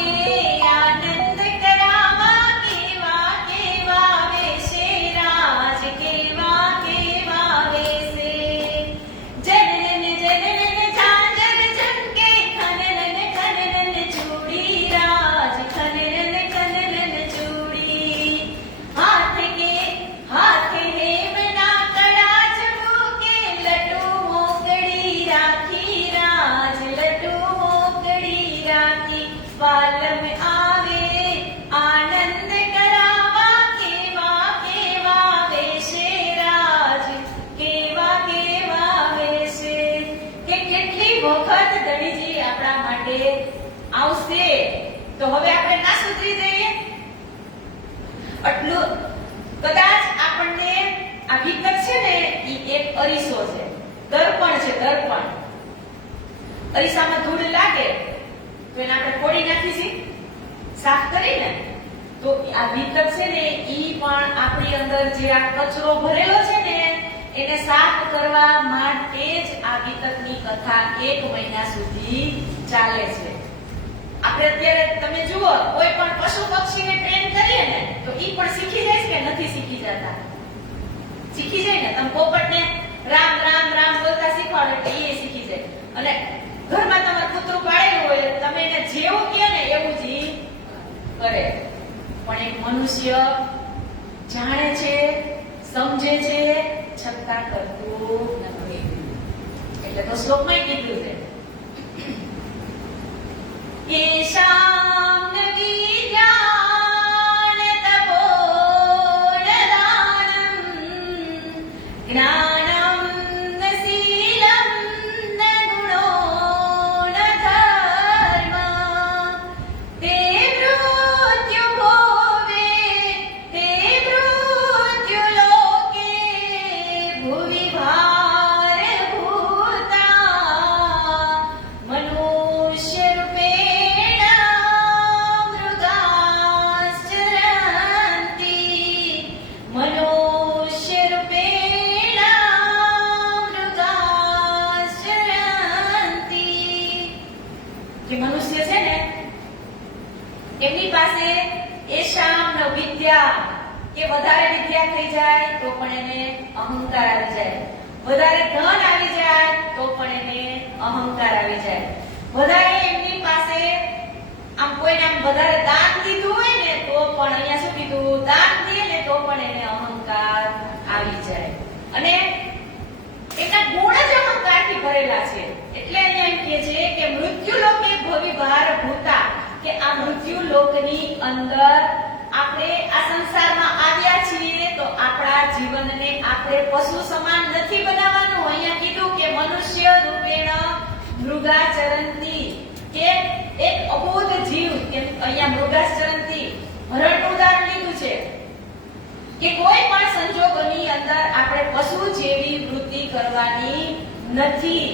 આનંદ કરાવા કેવા કેવા વેશે રાજ કેવા કેવા વેશે જનન જનન ઝાંઝર ઝંકે ખનન ખનન ચૂડી રાજ ખનન ખનન ચૂડી હાથ હેમના કડા ચબૂકે લટુ મોકડી રાખી રાજ લટુ મોકડી રાખી વાલમ આવે આનંદ કરાવા કેવા કેવા વેશે રાજ કેવા કેવા વેશે. કે કેટલી વખત ધણીજી આપણા માટે આવશે. તો હવે આપણે ના સુધરી જઈએ આટલું. કદાચ આપણને આ વિકટ છે ને ઈ એક અરીસો છે, દર્પણ છે, દર્પણ. અરીસામાં ધૂળ લાગે તો એને આપણે ફોડી નાખીએ, સાફ કરીને. તો આ વિકટ છે ને ઈ પણ આપણી અંદર જે આ કચરો ભરેલો છે ને એને સાફ કરવા માટે જ આ વિકટની કથા 1 મહિના સુધી ચાલે છે. આપણે અત્યારે તમે જુઓ કોઈ પણ પશુ પક્ષીને ટ્રેન કરીએ ને તો ઈ પણ શીખી જાય છે કે નથી શીખી જતા? શીખી જાય ને. તમે પોપટને રામ રામ રામ બોલતા શીખવાડો એટલે એ શીખી જાય. અને ઘરમાં તમારું કૂતરું પાળેલું હોય તમે એને જેવું કહો ને એવું જ કરે. પણ એક મનુષ્ય જાણે છે, સમજે છે, છતાં કરતું નથી. એટલે તો શ્લોકમાં કીધું છે કેશામ વિદ્યાન તપોન દાનમ જ્ઞાનમ ન શીલમ ન ગુણો ન ધર્મ તે મૃત્યુ ભોવે તે મૃત્યુ લોકે ભુવિ ભારભૂતા મનુષ્ય રૂપેણ મૃગાશ્ચરન્તિ મનુષ્ય રૂપેણ મૃગાશ્ચરન્તિ. જે મનુષ્ય છે ને એમની પાસે એશામ વિદ્યા કે વધારે વિદ્યા થઈ જાય તો પણ એને અહંકાર આવી જાય, વધારે ધન આવી જાય તો પણ એને અહંકાર આવી જાય, વધારે એમની પાસે આમ કોઈને આમ વધારે દાન દીધું હોય ને તો પણ અહીંયા શું કીધું, દાન દે ને તો પણ એને અહંકાર આવી જાય. અને એના ગુણ જ અહંકારથી ભરેલા છે. એટલે અહીંયા એમ કહે છે કે મૃત્યુ લોકે ભવિ ભારભૂતા, કે આ મૃત્યુ લોકની અંદર આપણે આ સંસારમાં આવ્યા છીએ તો આપણા જીવનને આપણે પશુ સમાન નથી બનાવવાનું. અહીંયા કીધું કે મનુષ્ય રૂપેણ મૃગાચરંતી, કે એક અબોધ જીવ, કે અહીંયા મૃગાચરંતી હરણનું ઉદાહરણ લીધું છે કે કોઈ પણ સંજોગોની અંદર આપણે પશુ જેવી વૃત્તિ કરવાની નથી.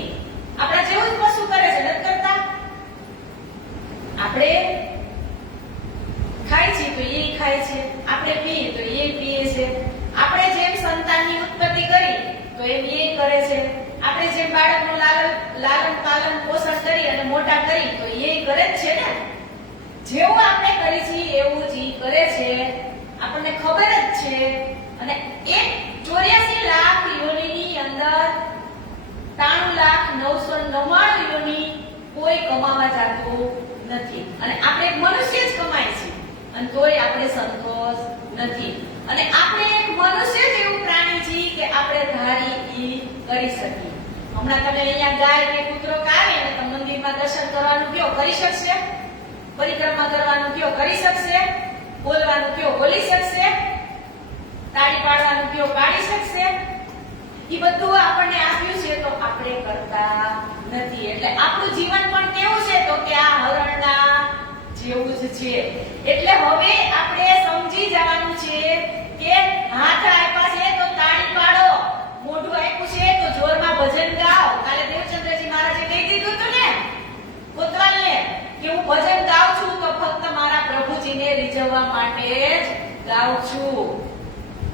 આપણા જેવું જ પશુ કરે છે, નથી કરતા? આપણે ખાય છે તો એ ખાય છે, આપણે પીએ તો એ પીએ છે, આપણે જેમ સંતાનની ઉત્પત્તિ કરી તો એમ એ કરે છે, આપણે જેમ બાળકનું લાલન પાલન પોષણ કરી અને મોટા કરી તો એ કરે જ છે ને. જેવું આપણે કરી છીએ એવું જ કરે છે, આપણને ખબર જ છે. અને એક 84 લાખ યોનિની અંદર 93,999 યોની કોઈ કમાવા જતું નથી, અને આપણે મનુષ્ય જ કમાય છે અને તોય આપણે સંતોષ નથી. અને આપણે એક મનુષ્ય જ એવું પ્રાણી છીએ કે આપણે ધારી ઈ કરી શકીએ. હમણાં તમે અહીંયા ગાય કે કૂતરો કાવે અને તમે મંદિરમાં દર્શન કરવાનું કયો, કરી શકશે? પરિક્રમા કરવાનું કયો, કરી શકશે? બોલવાનું કયો, બોલી શકશે? તાળી પાડવાનું કયો, પાડી શકશે? ઈ બધું આપણને આપ્યું છે તો આપણે કરતા નથી. એટલે આપણું જીવન પણ કેવું છે તો કે આ હરણના જેવું જ છે. એટલે હવે આપણે સમજી જવાનું છે કે હાથ આપ્યા છે તો તાળી પાડો, મોઢું આપ્યું છે તો જોરમાં ભજન ગાઓ. કાલે દેવચંદ્રજી મહારાજે કહી દીધું હતું ને કોતવાલને કે હું ભજન ગાઉં છું તો ફક્ત મારા પ્રભુજીને રીઝવવા માટે જ ગાઉં છું.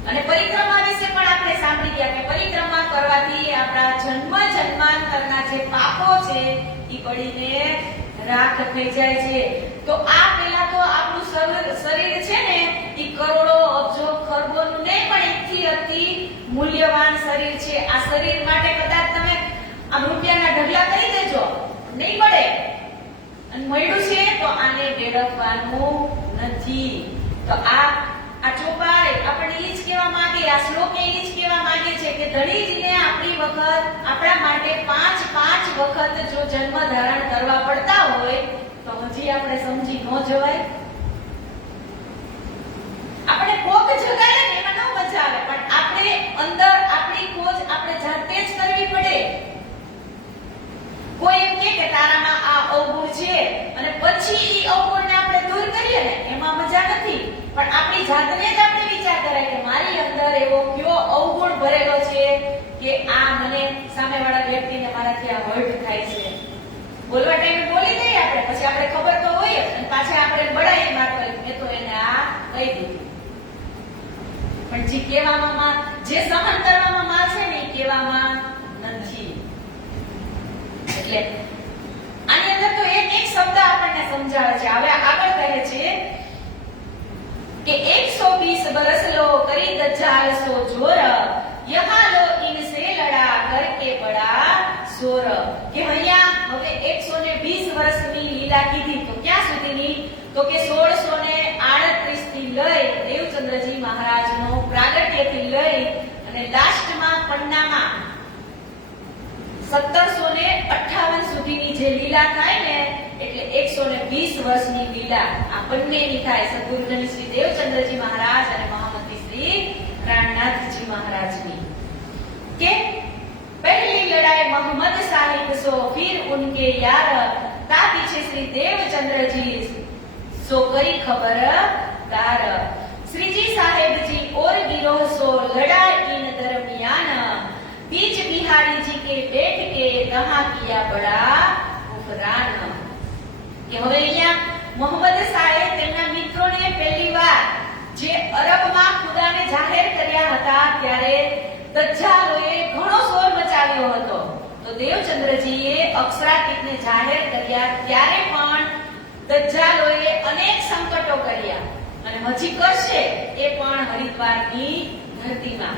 અને પરિક્રમા વિશે પણ આપણે સાંભળી ગયા કે પરિક્રમા કરવાથી આપણા જન્મ જન્માંતરના જે પાપો છે એ બળીને રાખ થઈ જાય છે. તો આ પેલા તો આપણું શરીર છે ને એ કરોડો અબજો ખરબોનું નહીં પણ એકથી અતિ મૂલ્યવાન શરીર છે. આ શરીર માટે કદાચ તમે આ રૂપિયાના ઢગલા કરી દેજો, નહીં મળે. અને મળ્યું છે તો આને વેડફવાનું નથી. તો આ ચોપાઈ આપણને ઈ જ કહેવા માંગે, આ શ્લોક ઈ જ કહેવા માંગે છે કે ધણીજીને આપણી વખત આપણા માટે 5 વખત જો જન્મ ધારણ કરવા પડતા હોય તો હજી આપણે સમજી ન જવાય. આપણે કોક જગાડે ને એમાં ન મજા આવે, પણ આપણે અંદર આપણી ખોજ આપણે જાતે જ કરવી પડે. કોઈ એમ કે તારામાં આ અવગુણ છે અને પછી ઈ અવગુણને આપણે દૂર કરીએ ને એમાં મજા નથી. પણ આપણી જાતને જ આપણે વિચાર કરાય કે મારી અંદર એવો કયો અવગુણ ભરેલો છે કે આ મને સામેવાળા વ્યક્તિને મારાથી આ હર્ટ થાય છે. બોલવા ટાઈમે બોલી દઈએ આપણે, પછી આપણે ખબર તો હોય અને પાછા આપણે બળાઈ મારવા મેં તો એને આ કહી દીધું. પણ જે કહેવામાં જે સહન કરવામાં માં છે ને એ કહેવામાં નથી. એટલે આની અંદર તો એક શબ્દ આપણને સમજાવે છે. હવે આગળ કહે છે કે 120 बरस लो करी दज्जाल सो जोर यहाँ लो इनसे लड़ा करके बड़ा सोर. કે અહીંયા હવે 120 વર્ષની લીલા કીધી તો ક્યાં સુધીની? તો કે 1638 થી લઈ દેવચંદ્રજી મહારાજનો લાસ્ટમાં પન્નામાં 1758 સુધીની જે લીલા થાય ને એટલે 120 વર્ષની લીલા આ બંનેની થાય સદગુરુ શ્રી દેવચંદ્રજી મહારાજ અને મહામંત્રી શ્રી પ્રાણનાથજી મહારાજની કે पहली लड़ाई मोहम्मद साहिब सो फिर उनके यार ता पीछे श्री देवचंद्र जी सो कई खबर तार श्री जी साहेब जी और गिरोह सो लड़ा इन दरमियान बीच बिहारी जी के बैठ के रहा किया बड़ा गुफरान કે હવે અહીંયા મોહમ્મદ સાહેબ તેમના મિત્રોને પહેલીવાર જે અરબમાં ખુદાને જાહેર કર્યા હતા ત્યારે દજ્જાલોએ ઘણો શોર મચાવ્યો હતો તો દેવચંદ્રજીએ અક્ષરાતીતને જાહેર કર્યા ત્યારે પણ દજ્જાલોએ અનેક સંકટો કર્યા અને હજી કરશે એ પણ હરિદ્વારની ધરતીમાં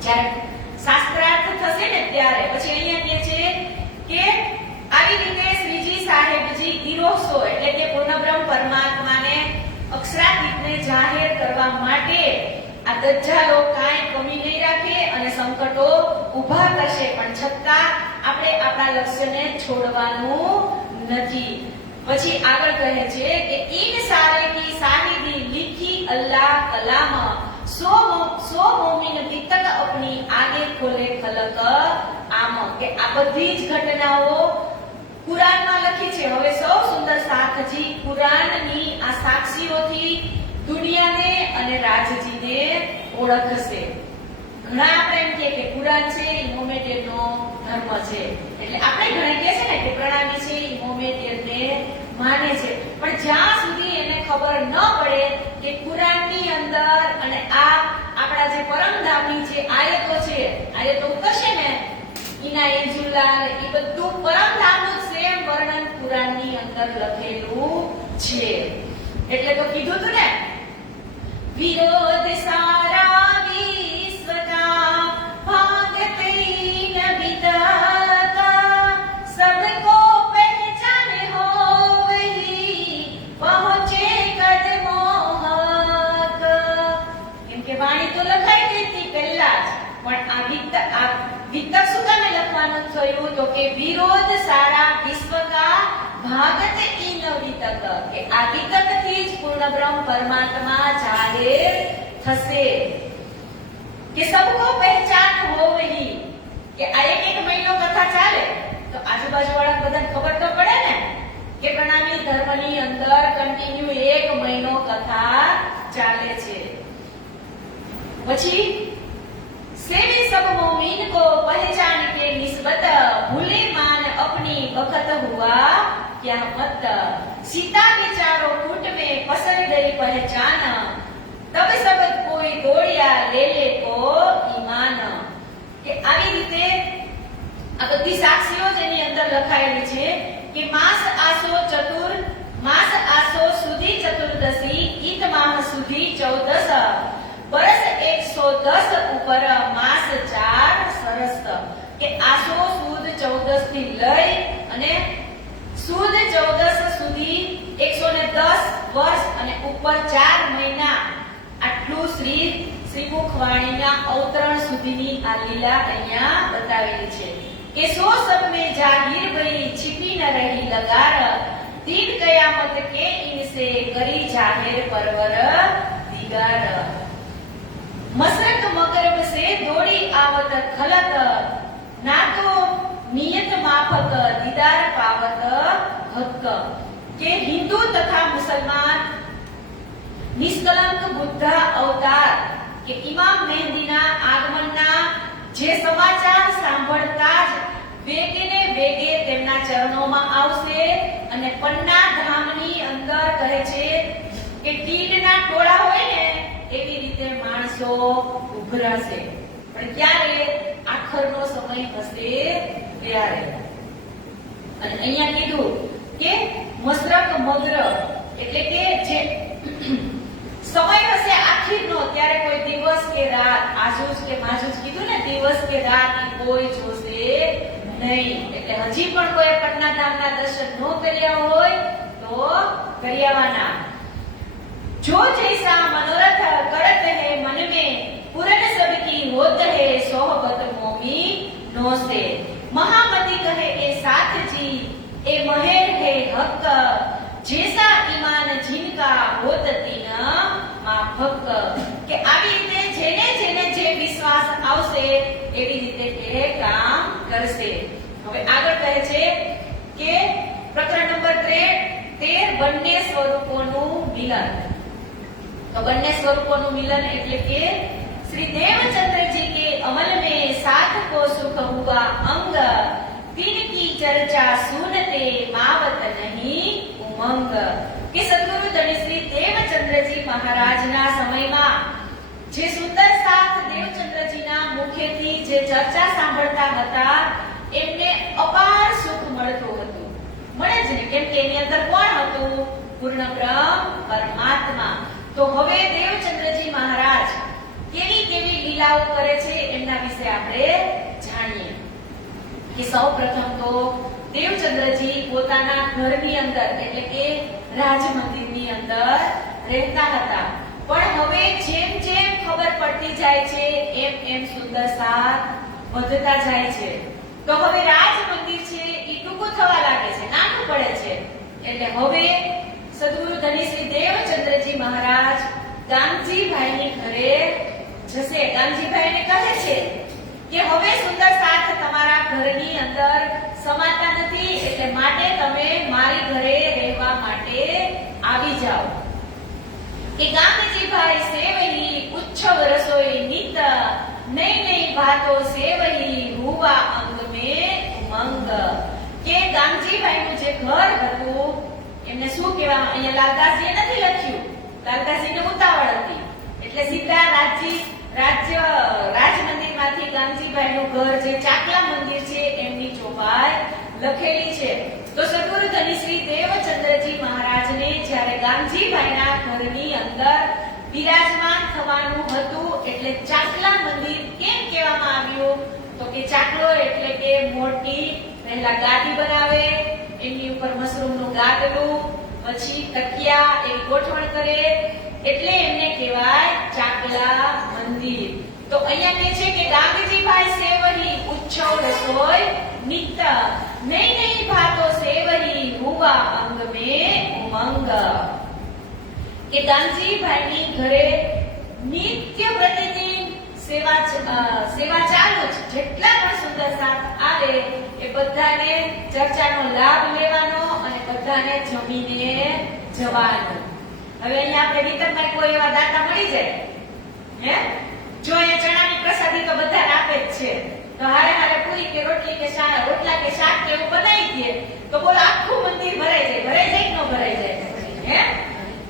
જ્યારે શાસ્ત્રાર્થ થશે ને ત્યારે પછી અહીંયા કહે છે કે આવી રીતે શ્રીજી સાહેબજી ગિરોસો એટલે કે પૂર્ણબ્રહ્મ પરમાત્માને અક્ષરાતીતને જાહેર કરવા માટે આ દજ્જાલો કાંઈ કમી નહીં રાખે અને સંકટો ઊભા કરશે પણ છતાં આપણે આપણા લક્ષ્યને છોડવાનું નથી પછી આગળ કહે છે કે ઈન સારે કી સાહિદી લીખી અલ્લાહ કલામ સો મોમિન બિતક અપની આગે ખોલે ખલક આમ કે આ બધી જ ઘટનાઓ કુરાનમાં લખી છે હવે સૌ સુંદર સાખજી કુરાનની આ સાક્ષીઓથી દુનિયાને અને રાજજીને ઓળખશે ઘણા આપણે એમ કે કુરાન છે એ મોમેડિયનનો ધર્મ છે એટલે આપણે ઘણા કહે છે ને કે પ્રણામી છે એ મોમેડિયનને માને છે પણ જ્યાં સુધી એને ખબર ન પડે કે કુરાનની અંદર અને આ આપણા જે પરમધામની જે આયતો છે આયતો કશે ને ઈના ઇન્જુલા એ બધું પરમધામનું સેમ વર્ણન કુરાનની અંદર લખેલું છે એટલે તો કીધું હતું ને विरोध सारा विश्व का भागते न बिता सबको पहचान हो वही पहुंचे कदमों हक એમ કે વાણી તો લખાઈ ગઈ હતી પહેલા જ પણ આ વિતક શું કામે લખવાનું થયું તો કે વિરોધ સારા વિશ્વ કા ભાગત ઈન વિતક કે આ વિતકથી જ પૂર્ણ બ્રહ્મ પરમાત્મા જાહેર થશે કે સબકો પહેચાન હો વહી કે આ એક મહિનો કથા ચાલે તો આજુબાજુ વાળા બધાને ખબર તો પડે ને કે પ્રણામી ધર્મની અંદર કન્ટિન્યુ એક મહિનો કથા ચાલે છે પછી सेवी सब मोमिन को पहचान के निस्बत भूले मान अपनी वक्त हुआ क्या मत सीता के चारों फुट में पसर गई पहचान तब सब कोई दौड़िया ले ले को ईमान કે આવી રીતે આ બધી સાક્ષીઓ જેની અંદર લખાયેલી છે કે માસ આસો સુધી ચતુર્દશી ઈદ માહ સુધી 14 बरस 110 ઉપર માસ 4 સરસ કે આસો સુદ 14 થી લઈ અને સુદ 14 સુધી 110 વર્ષ અને ઉપર 4 મહિના આટલું શ્રીમુખ વાણીના અવતરણ સુધીની આ લીલા અહીંયા બતાવેલી છે કે સો સબ में जाहिर भई छिपी न रही लगार दिन कयामत के इनसे करी जाहिर परवर दिगार मशरक मगरब से दौड़ी आवत खलत ना तो नियत माफक दीदार पावत हक के हिंदू तथा मुसलमान निष्कलंक बुद्ध अवतार के इमाम मेहंदीना આગમનના જે સમાચાર સાંભળતા જ વેગે ને વેગે તેમના ચરણોમાં આવશે અને પન્ના ધામની અંદર કહે છે કે તીડના ટોળા હોય ને એવી રીતે માણસો ઉભરાશે પણ ક્યારે આખરનો સમય હશે ત્યારે અને અહીંયા કીધું કે મશરક મગરબ એટલે કે જે સમય હશે આખીરનો ત્યારે કોઈ દિવસ કે રાત આજુજ કે માજુજ કીધું ને દિવસ કે રાત કોઈ જોશે નહીં એટલે હજી પણ કોઈ પટના ધામના દર્શન ન કર્યા હોય તો કર્યાવાના जो जैसा मनोरथ करत है मन में पूर्ण सबकी होत હક કે આવી રીતે જેને જેને જે વિશ્વાસ આવશે એવી રીતે એ કામ કરશે. હવે આગળ કહે છે કે પ્રકરણ નંબર 13 બંને સ્વરૂપોનું મિલન. તો બંને સ્વરૂપોનું મિલન એટલે કે श्री देवचंद्र जी के अमल में साथ को सुख हुआ अंग, तिनकी चर्चा सुनते मावत नहीं उमंग. કે સદગુરુ ધણી શ્રી દેવચંદ્રજી મહારાજના સમયમાં જે સુંદર સાથ દેવચંદ્રજીના મુખેથી જે ચર્ચા સાંભળતા હતા એમને અપાર સુખ મળતું હતું. મળે જ ને, કેમ કે એની અંદર કોણ હતું? પૂર્ણ બ્રહ્મ પરમાત્મા. તો હવે દેવચંદ્રજી મહારાજ કેવી કેવી લીલાઓ કરે છે એમના વિશે આપણે જાણીએ. કે સૌપ્રથમ તો દેવચંદ્રજી પોતાના ઘરની અંદર એટલે કે રાજ મંદિરની અંદર રહેતા હતા. પણ હવે જેમ જેમ ખબર પડતી જાય છે એમ એમ સુંદર સાથ વધતા જાય છે. તો હવે રાજ મંદિર છે એ ટૂંકું થવા લાગે છે, નાનું પડે છે. એટલે હવે સદગુરુ ધણી શ્રી દેવચંદ્રજી મહારાજ ગામજીભાઈની ઘરે જશે. ગામજીભાઈને કહે છે કે હવે સુંદર સાથ તમારા ઘરની અંદર સમાતા નથી, એટલે માટે તમે મારી ઘરે રહેવા માટે આવી જાઓ. કે ગામજીભાઈ સેવહી ઉચ્છવ રસોઈ નિત, નઈ નઈ વાતો સેવહી હુવા અંગ મે ઉમંગ. કે ગામજીભાઈનું જે ઘર હતું એમને શું કહેવામાં, અહીંયા લાલદાસજીએ નથી લખ્યું, લાલદાસજીને ઉતાવળ હતી એટલે સીધા રાજ મંદિરમાંથી ગામજીભાઈનું ઘર જે ચાકલા મંદિર છે એમની ચોપાઈ લખેલી છે. તો સદગુરુ ધણી શ્રી દેવચંદ્રજી મહારાજને જ્યારે ગામજીભાઈના ઘરની અંદર બિરાજમાન થવાનું હતું એટલે ચાકલા મંદિર કેમ કહેવામાં આવ્યું? તો કે ચાકલો એટલે કે મોટી પહેલા ગાદી બનાવે, એની ઉપર મશરૂમનું ગાદલું, પછી તકિયા એવી ગોઠવણ કરે એટલે એમને કહેવાય ચાકલા મંદિર. તો અહીંયા કહે છે કે ગામજીભાઈ સેવહી ઉચ્છવ રસોઈ નિત, નઈ નઈ ભાતો સેવહી હુવા અંગ મે ઉમંગ. કે ગામજીભાઈની ઘરે નિત્ય પ્રતિદિન સેવા ચાલુ જ. જેટલા પણ સુંદર સાથ આવે એ બધાને ચર્ચાનો લાભ લેવાનો અને બધાને જમીને જવાનો. હવે અહીંયા આપણે વિતરણમાં કોઈ એવા દાતા મળી જાય હે, જો અહીંયા ચણાની પ્રસાદી તો બધાને આપે જ છે, તો હારે હારે પૂરી કે રોટલી કે રોટલા કે શાક કે એવું બનાવી દે તો બોલો આખું મંદિર ભરાઈ જાય કે ન ભરાઈ જાય હે.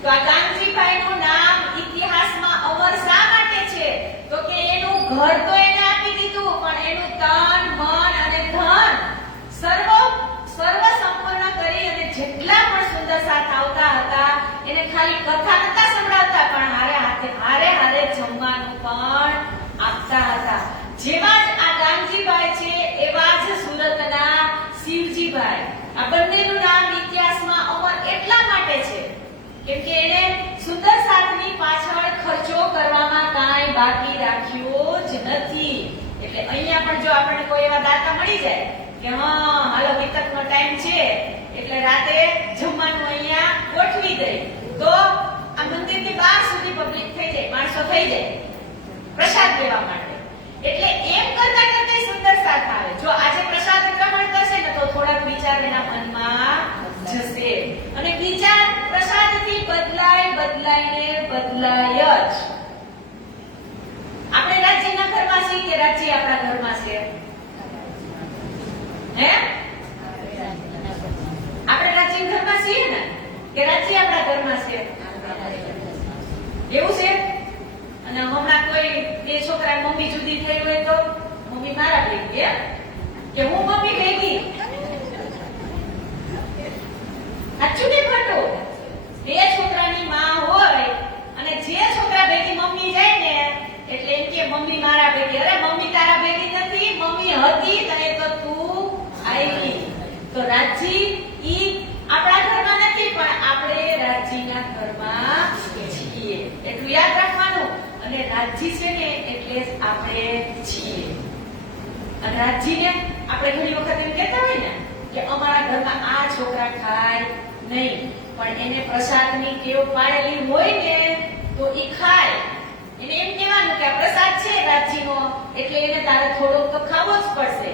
તો આ ગામજીભાઈનું નામ ઇતિહાસમાં અમર શા માટે છે? તો કે એનું ઘર તો એને આપી દીધું, પણ એનું તન મન અને ધન સર્વ સંપન્ન કરી અને જેટલા પણ સુંદર સાથ આવતા હતા એને ખાલી કથા નતા સંભળાવતા, પણ હારે જમવાનું પણ આપતા હતા. જેવા જ આ ગામજીભાઈ છે એવા જ સુરતના શિવજીભાઈ. આ બંનેનું નામ ઇતિહાસમાં અમર એટલા માટે છે કેમ કે એને સુંદર સાથની પાછળ ખર્ચો કરવામાં કાંઈ બાકી રાખ્યો જ નથી. એટલે અહીંયા પણ જો આપણને કોઈ એવા દાતા મળી જાય કે હા હાલો વિતકનો ટાઈમ છે એટલે રાતે જમવાનું અહીંયા ગોઠવી દે તો આ મંદિરની બહાર સુધી પબ્લિક થઈ જાય, માણસો થઈ જાય પ્રસાદ લેવા માટે. એટલે એમ કરતા કરતા સુંદર સાથ આવે. જો આજે પ્રસાદ ગ્રહણ કરશે ને તો થોડાક વિચાર એના મનમાં જશે અને વિચાર પ્રસાદથી બદલાય જ. આપણે રાજ્યના ઘરમાં છીએ કે રાજ્ય આપણા ઘરમાં છે હે? આપણે રાજ્ય ઘરમાં છીએ ને કે રાજ્ય આપણા ઘરમાં છે? એવું છે. અને હમણાં કોઈ બે છોકરા મમ્મી જુદી થઈ હોય તો મમ્મી મારા ભેગી કે હું મમ્મી ભેગી, સાચું કે ખોટું? બે છોકરાની માં હોય અને જે છોકરા ભેગી મમ્મી જાય ને એટલે એમ કે મમ્મી મારા ભેગી. અરે મમ્મી તારા ભેગી નથી, મમ્મી હતી તને તો તું આવી. તો રાજી ઈ આપણા ઘરમાં નથી પણ આપણે રાજીના ઘરમાં છીએ એટલું યાદ રાખવાનું. અને રાજી છે ને એટલે આપણે છીએ. અને રાજીને આપણે ઘણી વખત એમ કહેતા હોય ને કે અમારા ઘરમાં આ છોકરા ખાય નહીં, પણ એને પ્રસાદની ટેવ પાડેલી હોય ને તો ઈ ખાય. એને એમ કહેવાનું કે આ પ્રસાદ છે રાજીનો, એટલે એને તારે થોડોક તો ખાવો જ પડશે.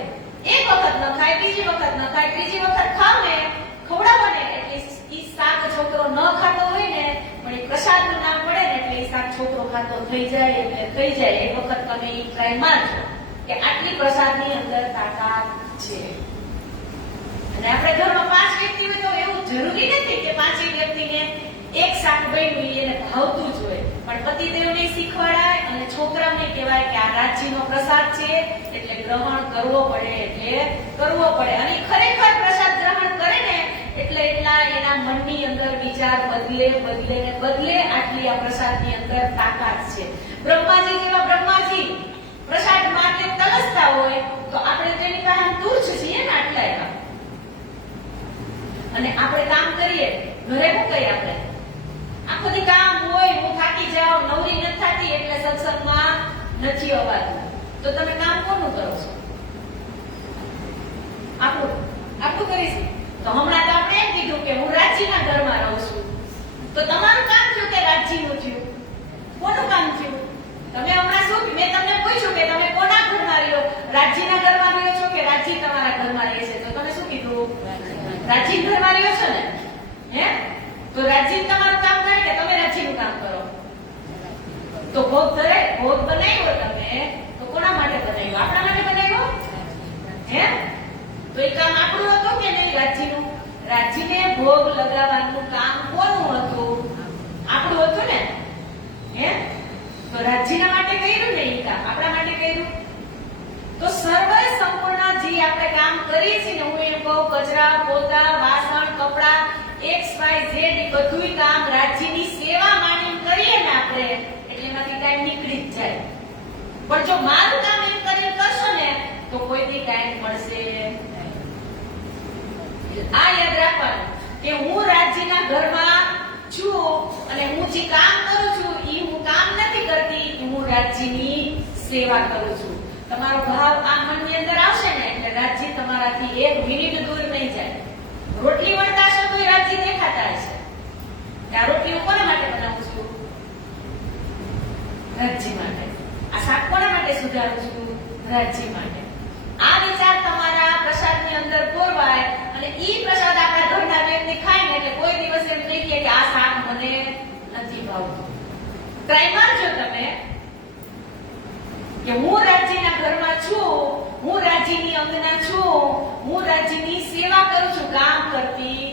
એક વખત ન ખાય, બીજી વખત ન ખાય, ત્રીજી વખત ખાવ ને, ખવડાવો ને એટલે ઈ શાક છોકરો ન ખાતો હોય ને, પણ એ પ્રસાદનું નામ પડે ને એટલે ઈ શાક છોકરો ખાતો થઈ જાય. એટલે થઈ જાય. એક વખત તમે ઈ ટ્રાય મારજો કે આટલી પ્રસાદની અંદર તાકાત છે. અને આપણે ઘરમાં 5 વ્યક્તિ હોય તો એવું જરૂરી નથી કે 5 વ્યક્તિને એક શાક બન્યું એને ભાવતું જ હોય, પણ પતિદેવને શીખવાડાય અને છોકરાને કહેવાય કે આ રાજીનો પ્રસાદ છે એટલે ગ્રહણ કરવો પડે, એટલે કરવો પડે. અને ખરેખર પ્રસાદ ગ્રહણ કરે ને એટલે એટલા એના મનની અંદર વિચાર બદલે બદલે ને બદલે. આટલી આ પ્રસાદની અંદર તાકાત છે. બ્રહ્માજી જેવા બ્રહ્માજી પ્રસાદ માટે તલસતા હોય તો આપણે તેની પાસે તુચ્છ છીએ ને આટલા એવા. અને આપણે કામ કરીએ ઘરે શું કહીએ આપણે, આખો દી કામ હોય, હું થાકી જાઉં, નવરી નથી થતી એટલે સત્સંગમાં નથી અવાતું. તો તમે કામ કોનું કરો છો? આપણું કરીશ. તો હમણાં તો આપણે એમ કીધું કે હું રાજીના ઘરમાં રહું છું. તો તમારું કામ થયું કે રાજીનું થયું? કોનું કામ થયું? તમે હમણાં શું, મેં તમને પૂછ્યું કે તમે કોના ઘરમાં રહ્યો? રાજીના ઘરમાં રહ્યો છો કે રાજી તમારા ઘરમાં રહે છે? તો તમે શું કીધું? રાજી ઘરમાં રહ્યો છો ને? હે? તો રાજી તમારું કામ કરે કે તમે રાજીનું કામ કરો? તો ભોગ બનાવ્યો તમે તો કોના માટે બનાવ્યો? આપણા માટે બનાવ્યો? હે? તો એ કામ આપણું હતું કે નહીં? રાજીનું. રાજીને ભોગ લગાવવાનું કામ કોનું હતું? આપણું હતું ને? હે? તો રાજીના માટે કર્યું ને એ કામ, આપણા માટે કર્યું. તો સર્વે સંપૂર્ણ જે આપણે કામ કરીએ છીએ ને, હું એમ કહું કચરા, પોતા, વાસણ, કપડા, XYZ એ બધું કામ રાજીની સેવા માનીને કરીએ ને આપણે, એટલે એમાંથી ટાઈમ નીકળી જ જાય. પણ જો મારું કામ એમ કરીને કરશો ને તો કોઈથી ટાઈમ મળશે. આ યાદ રાખવાનું કે હું રાજીના ઘરમાં છું અને હું જે કામ કરું છું એ હું કામ નથી કરતી, હું રાજીની સેવા કરું છું. તમારો ભાવ આ મનની અંદર આવશે ને એટલે રાજી તમારાથી 1 મિનિટ દૂર નહીં જાય. રોટલી વણતા છો તો રાજી દેખાતા હશે. આ રોટલી હું કોના માટે બનાવું છું? રાજી માટે. આ શાક કોના માટે સુધારું છું? રાજી માટે. આ વિચાર તમારા પ્રસાદની અંદર કોરવાય અને ઈ પ્રસાદ આપણા ઘરના વ્યક્તિ ખાય ને એટલે કોઈ દિવસ એમ નહીં કે આ શાક મને નથી ભાવતું. ટ્રાય મારજો તમે કે હું રાજીના ઘરમાં છું, હું રાજીની અંગના છું, હું રાજીની સેવા કરું છું, કામ કરતી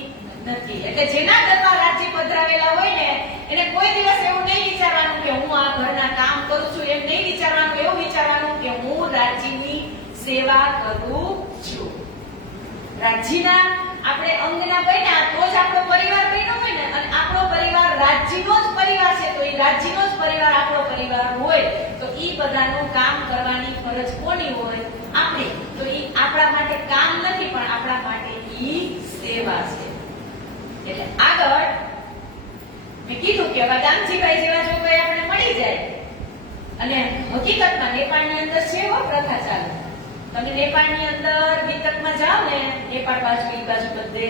નથી. એટલે જેના ઘરમાં રાજી પધરાવેલા હોય ને એને કોઈ દિવસ એવું નહીં વિચારવાનું કે હું આ ઘરના કામ કરું છું, એમ નહીં વિચારવાનું. એવું વિચારવાનું કે હું રાજીની સેવા કરું છું. રાજીના આપણે અંગના બન્યા તો જ આપણો પરિવાર બન્યો હોય ને, અને આપણો પરિવાર રાજીનો જ પરિવાર છે તો એ રાજીનો જ પરિવાર આપણો પરિવાર હોય તો ઈ બધાનું કામ કરવાની ફરજ કોની હોય? આપણી. તો ઈ આપણા માટે કામ નથી પણ આપણા માટે ઈ સેવા છે. એટલે આગળ મેં કીધું કે દામજીભાઈ જેવા જો કોઈ આપણે મળી જાય, અને હકીકતમાં નેપાળની અંદર છે એવો પ્રથા ચાલે. તમે નેપાળની અંદર વિતકમાં જાઓ ને, નેપાળ બાજુ ઈ બાજુ બધે,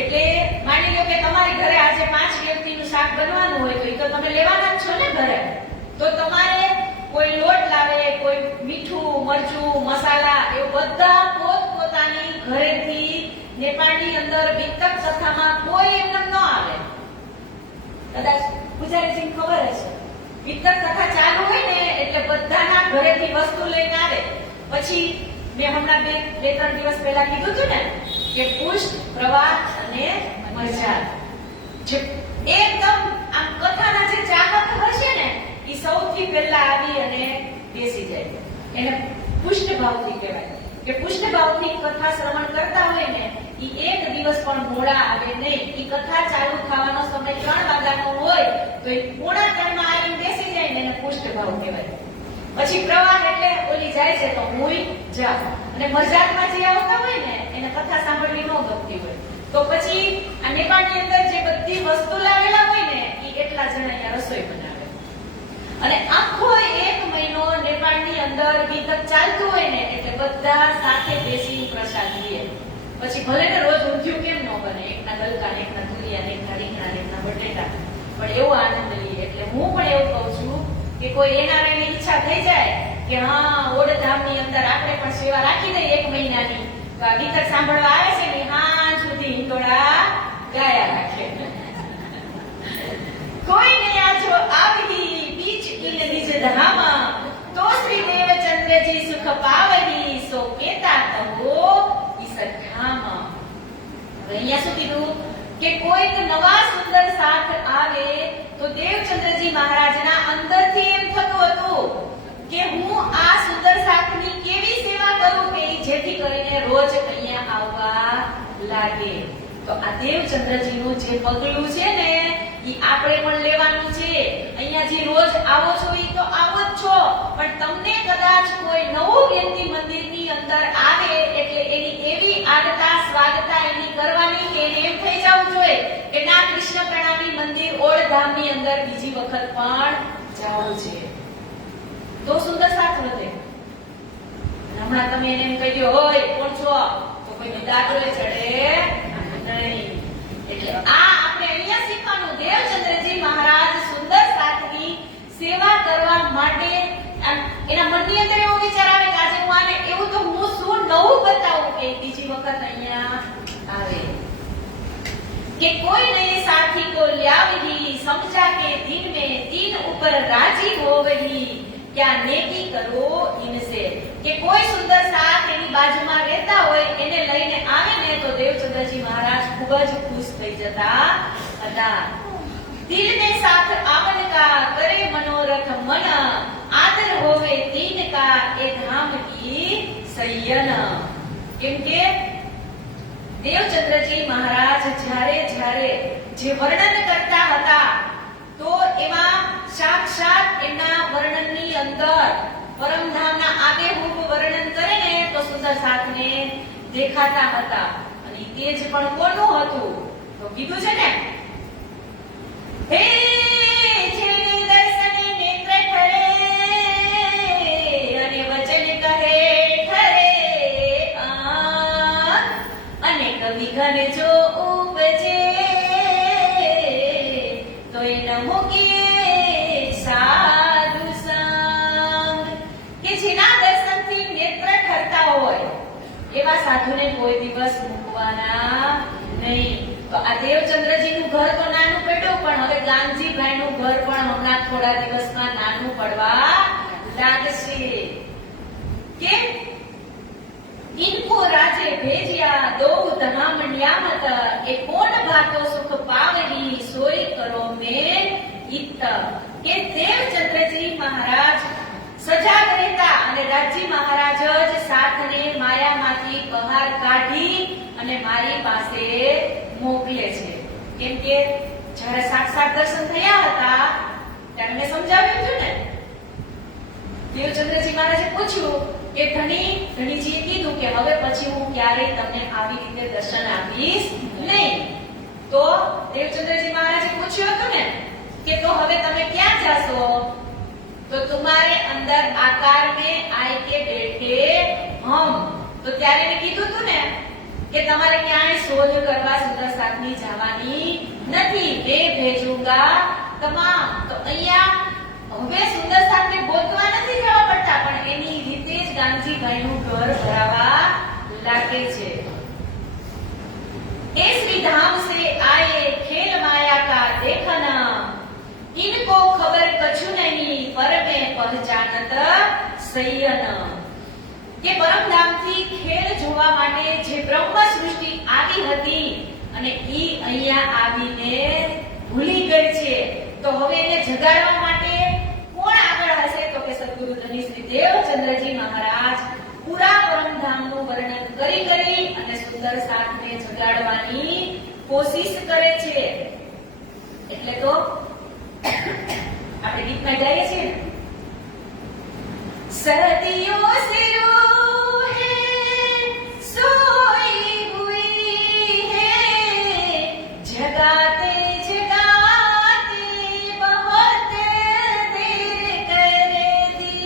એટલે માની લો કે તમારી ઘરે આજે 5 વ્યક્તિનું શાક બનવાનું હોય તો ઈ તો તમે લેવાના જ છો ને ઘરે. તો તમારે કોઈ લોટ લાવે, કોઈ મીઠું, મરચું, મસાલા એવું બધા પોતપોતાની ઘરેથી નેપાળની અંદર વિતક કથામાં કોઈ એમને ન આવે. કદાચ પૂજારીજીને ખબર હશે, વિતક કથા ચાલુ હોય ને એટલે બધાના ઘરેથી વસ્તુ લઈને આવે. પછી મેં હમણાં બે 3 દિવસ પહેલા કીધું હતું ને કે પુષ્ટ, પ્રવાહ અને મજા એકદમ આમ કથાના જે ચાહક હશે ને એ સૌથી પહેલા આવી અને બેસી જાય. એને પુષ્ટ ભાવથી કહેવાય કે પુષ્ટ ભાવથી કથા શ્રવણ કરતા હોય ને એ એક દિવસ પણ મોડા આવે નહીં. એ કથા ચાલુ થવાનો સમય 3 વાગ્યાનો હોય તો એ 2:45 માં આવીને બેસી જાય ને એને પુષ્ટ ભાવ કહેવાય. પછી પ્રવાહ એટલે ઓલી જાય છે તો હુંય જા. અને મજાકમાં જે આવતા હોય ને એને કથા સાંભળવી ન ગમતી હોય તો પછી આ નેપાળની અંદર જે બધી વસ્તુ લાવેલા હોય ને એ એટલા જણા અહીંયા રસોઈ બનાવે. અને આખો 1 મહિનો નેપાળની અંદર વિતક ચાલતું હોય ને એટલે બધા સાથે બેસી પ્રસાદ લે. પછી ભલે ને રોજ ઊંધિયું કેમ ન બને, એકના ગલકા, એકના તુરિયા, એકના રીંગણા, એકના બટેટા, પણ એવો આનંદ લઈએ. એટલે હું પણ એવું કહું છું કે કોઈ એના ની ઈચ્છા થઈ જાય કે હા ઓડધામની અંદર આપણે પણ સેવા રાખી દઈએ 1 મહિનાની, તો આ ગીત સાંભળવા આવે છે ને હા સુધી હિંડોળા ગાયા રાખે. કોઈ ને આજો આવી બીચ ઇન નિજ ધામ, તો શ્રી દેવચંદ્રજી સુખ પાવની, સો કેતા કહો ઈસ ધામ. હવે અહીંયા શું કીધું કે કોઈક નવા સુંદર સાથ આવે તો દેવચંદ્રજી મહારાજના અંદરથી એમ થતું હતું કે હું આ સુંદર સાથની કેવી સેવા કરું કે જેથી કરીને રોજ અહીંયા આવવા લાગે. તો આ દેવચંદ્રજીનું જે પગલું છે ને ઈ આપણે પણ લેવાનું છે. અહીંયા જે રોજ આવો છો ઈ તો આવો જ છો, પણ તમને કદાચ કોઈ નવું વ્યક્તિ મંદિરની અંદર આવે એટલે એની એવી આદતા સ્વાગતા એની કરવાની કે એને એમ થઈ જવું જોઈએ કે ના કૃષ્ણ પ્રણામી મંદિર ઓળધામની અંદર બીજી વખત પણ જવું છે, તો સુંદર સાથ વધે. હમણાં તમે એને એમ કહી દો હોય કોણ છો તો કોઈ દાદોએ ચડે નહીં. એટલે આ આપણે અહીંયા શીખવાનું દેવચંદ્રજી મહારાજ સુંદર સાથની સેવા કરવા માટે એના મનની અંદર એવો વિચાર આવે કે આજે હું આને એવું તો હું શું નવું બતાવું કે બીજી વખત અહીંયા આવે. કે કોઈ નઈ સાથી કો લ્યાવહી, સમજા કે દિન में तीन ऊपर राजी होवही, क्या नेकी કરો ઇનસે. કે કોઈ સુંદર સાથ એની બાજુમાં રહેતા હોય એને લઈને આવે ને તો દેવચંદ્રજી મહારાજ ખૂબ જ ખુશ થઈ જતા હતા. દિલ ને સાથ આવન કા કરે મનોરથ મન, આદર હોવે તીન કા એ ધામ કી સયન. કેમ કે દેવચંદ્રજી મહારાજ જ્યારે જે વર્ણન કરતા હતા તો એમાં સાક્ષાત એના વર્ણનની અંદર પરમધામના આબેહૂબ વર્ણન કરે ને તો સુંદર સાથને દેખાતા હતા. અને તે જ પણ કોનું હતું તો કીધું છે ને હે જેને દર્શને નેત્ર ઠરે અને વચન કહે ઠરે, અને કવિ ઘન જો ઉપજે તો એ ન મૂકીએ સાધુ સંગ. કે જેના દર્શનથી નેત્ર ઠરતા હોય એવા સાધુને કોઈ દિવસ મૂકવાના નહીં. તો આ દેવચંદ્રજીનું ઘર તો નાનું પડ્યું, પણ હવે ગાંધીભાઈનું ઘર પણ હમણાં થોડા દિવસમાં નાનું પડવા લાગશે. કેમ? इनको राजे भेजिया दो धाम नियामत, ए कोण भातो सुख पावही सोई करो में इत. કે દેવચંદ્રજી મહારાજ સજાગ રહેતા અને રાજજી મહારાજ જ સાથને માયામાંથી બહાર કાઢી અને મારી પાસે મોકલે છે. કેમ કે જ્યારે સાક્ષાત દર્શન થયા હતા ત્યારે મેં સમજાવ્યું હતું ને, દેવચંદ્રજી મહારાજે પૂછ્યું કે ધણીજીએ કીધું કે હવે પછી હું ક્યારેય તમને આવી રીતે દર્શન આપીશ નહીં. તો દેવચંદ્રજી મહારાજે પૂછ્યું હતું ને કે તો હવે તમે ક્યાં જાશો? તો तुम्हारे अंदर आकार में आए के बैठे हम. તો ત્યારે મેં કીધું હતું ને કે તમારે ક્યાંય શોધ કરવા સુંદર સાથની જવાની નથી, મેં ભેજુંગા તમામ. તો અહીંયા હવે સુંદર સાથે ગોતવા નથી જવા પડતા, પણ એની રીતે જ ગાંધીભાઈનું ઘર ભરાવા લાગે છે. इस विधाम से आए खेल माया का देखना, इनको खबर कछु नहीं पर में पहचानत सयन. કે પરમધામથી ખેલ જોવા માટે જે બ્રહ્મ સૃષ્ટિ આવી હતી અને ઈ અહીંયા આવીને ભૂલી ગઈ છે, તો હવે એને જગાડવા માટે કોણ આગળ હશે? તો કે સદગુરુ ધની શ્રી દેવચંદ્રજી મહારાજ પૂરા પરમધામનું વર્ણન કરી અને સુંદર સાથને જગાડવાની કોશિશ કરે છે. એટલે તો આપણે ગીતમાં ગાઈએ છીએ ને, સદીઓ સે रूह सोई हुई है, जगाते जगाते बहुत देर कर दी,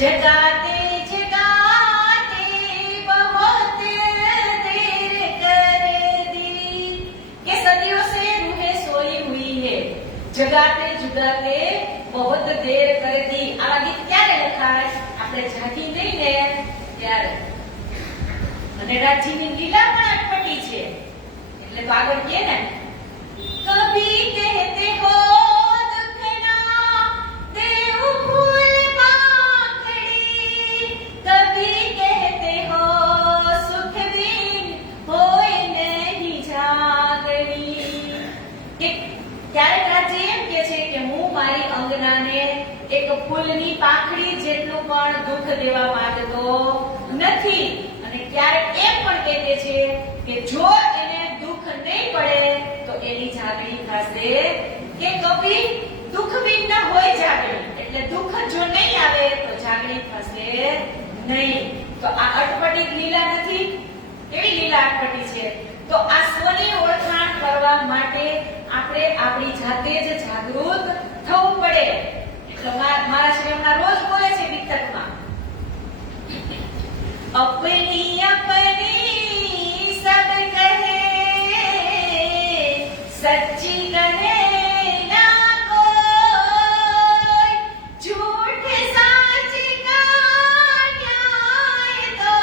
जगाते जगाते बहुत देर कर दी. કે સદીઓ સે રૂહે સોई हुई है, जगाते जगाते बहुत देर આપણે જાગી નહીં ને ત્યારે. અને રાજીની લીલા પણ અટપટી છે. એટલે તો આગળ કહે ને, કભી કહેતે હો દુખના દેવ ફૂલ પાંખડી, કભી કહેતે હો સુખ બિન હોય નહીં જાગણી. કે ક્યારેક રાજી એમ કે છે કે હું મારી અંગનાને એક ફૂલની પાંખડી જેટલું પણ દુઃખ દેવા માંગતો નથી. અને ક્યારેક એમ પણ કહે છે કે જો એને દુઃખ નહીં પડે તો એની જાગણી થશે. કે કભી દુઃખ બિન ન હોય જાગણી, એટલે દુઃખ જો નહીં આવે તો જાગણી થશે નહીં. તો આ અટપટી લીલા નથી, કેવી લીલા અટપટી છે. તો આ સ્વની ઓળખાણ કરવા માટે આપણે આપણી જાતે જ જાગૃત થવું પડે. એટલે મારા શ્રીમના રોજ બોલે છે વિતકમાં, अपनी अपनी सब कहे सच्ची कहे ना कोई, झूठ साच का न्याय तो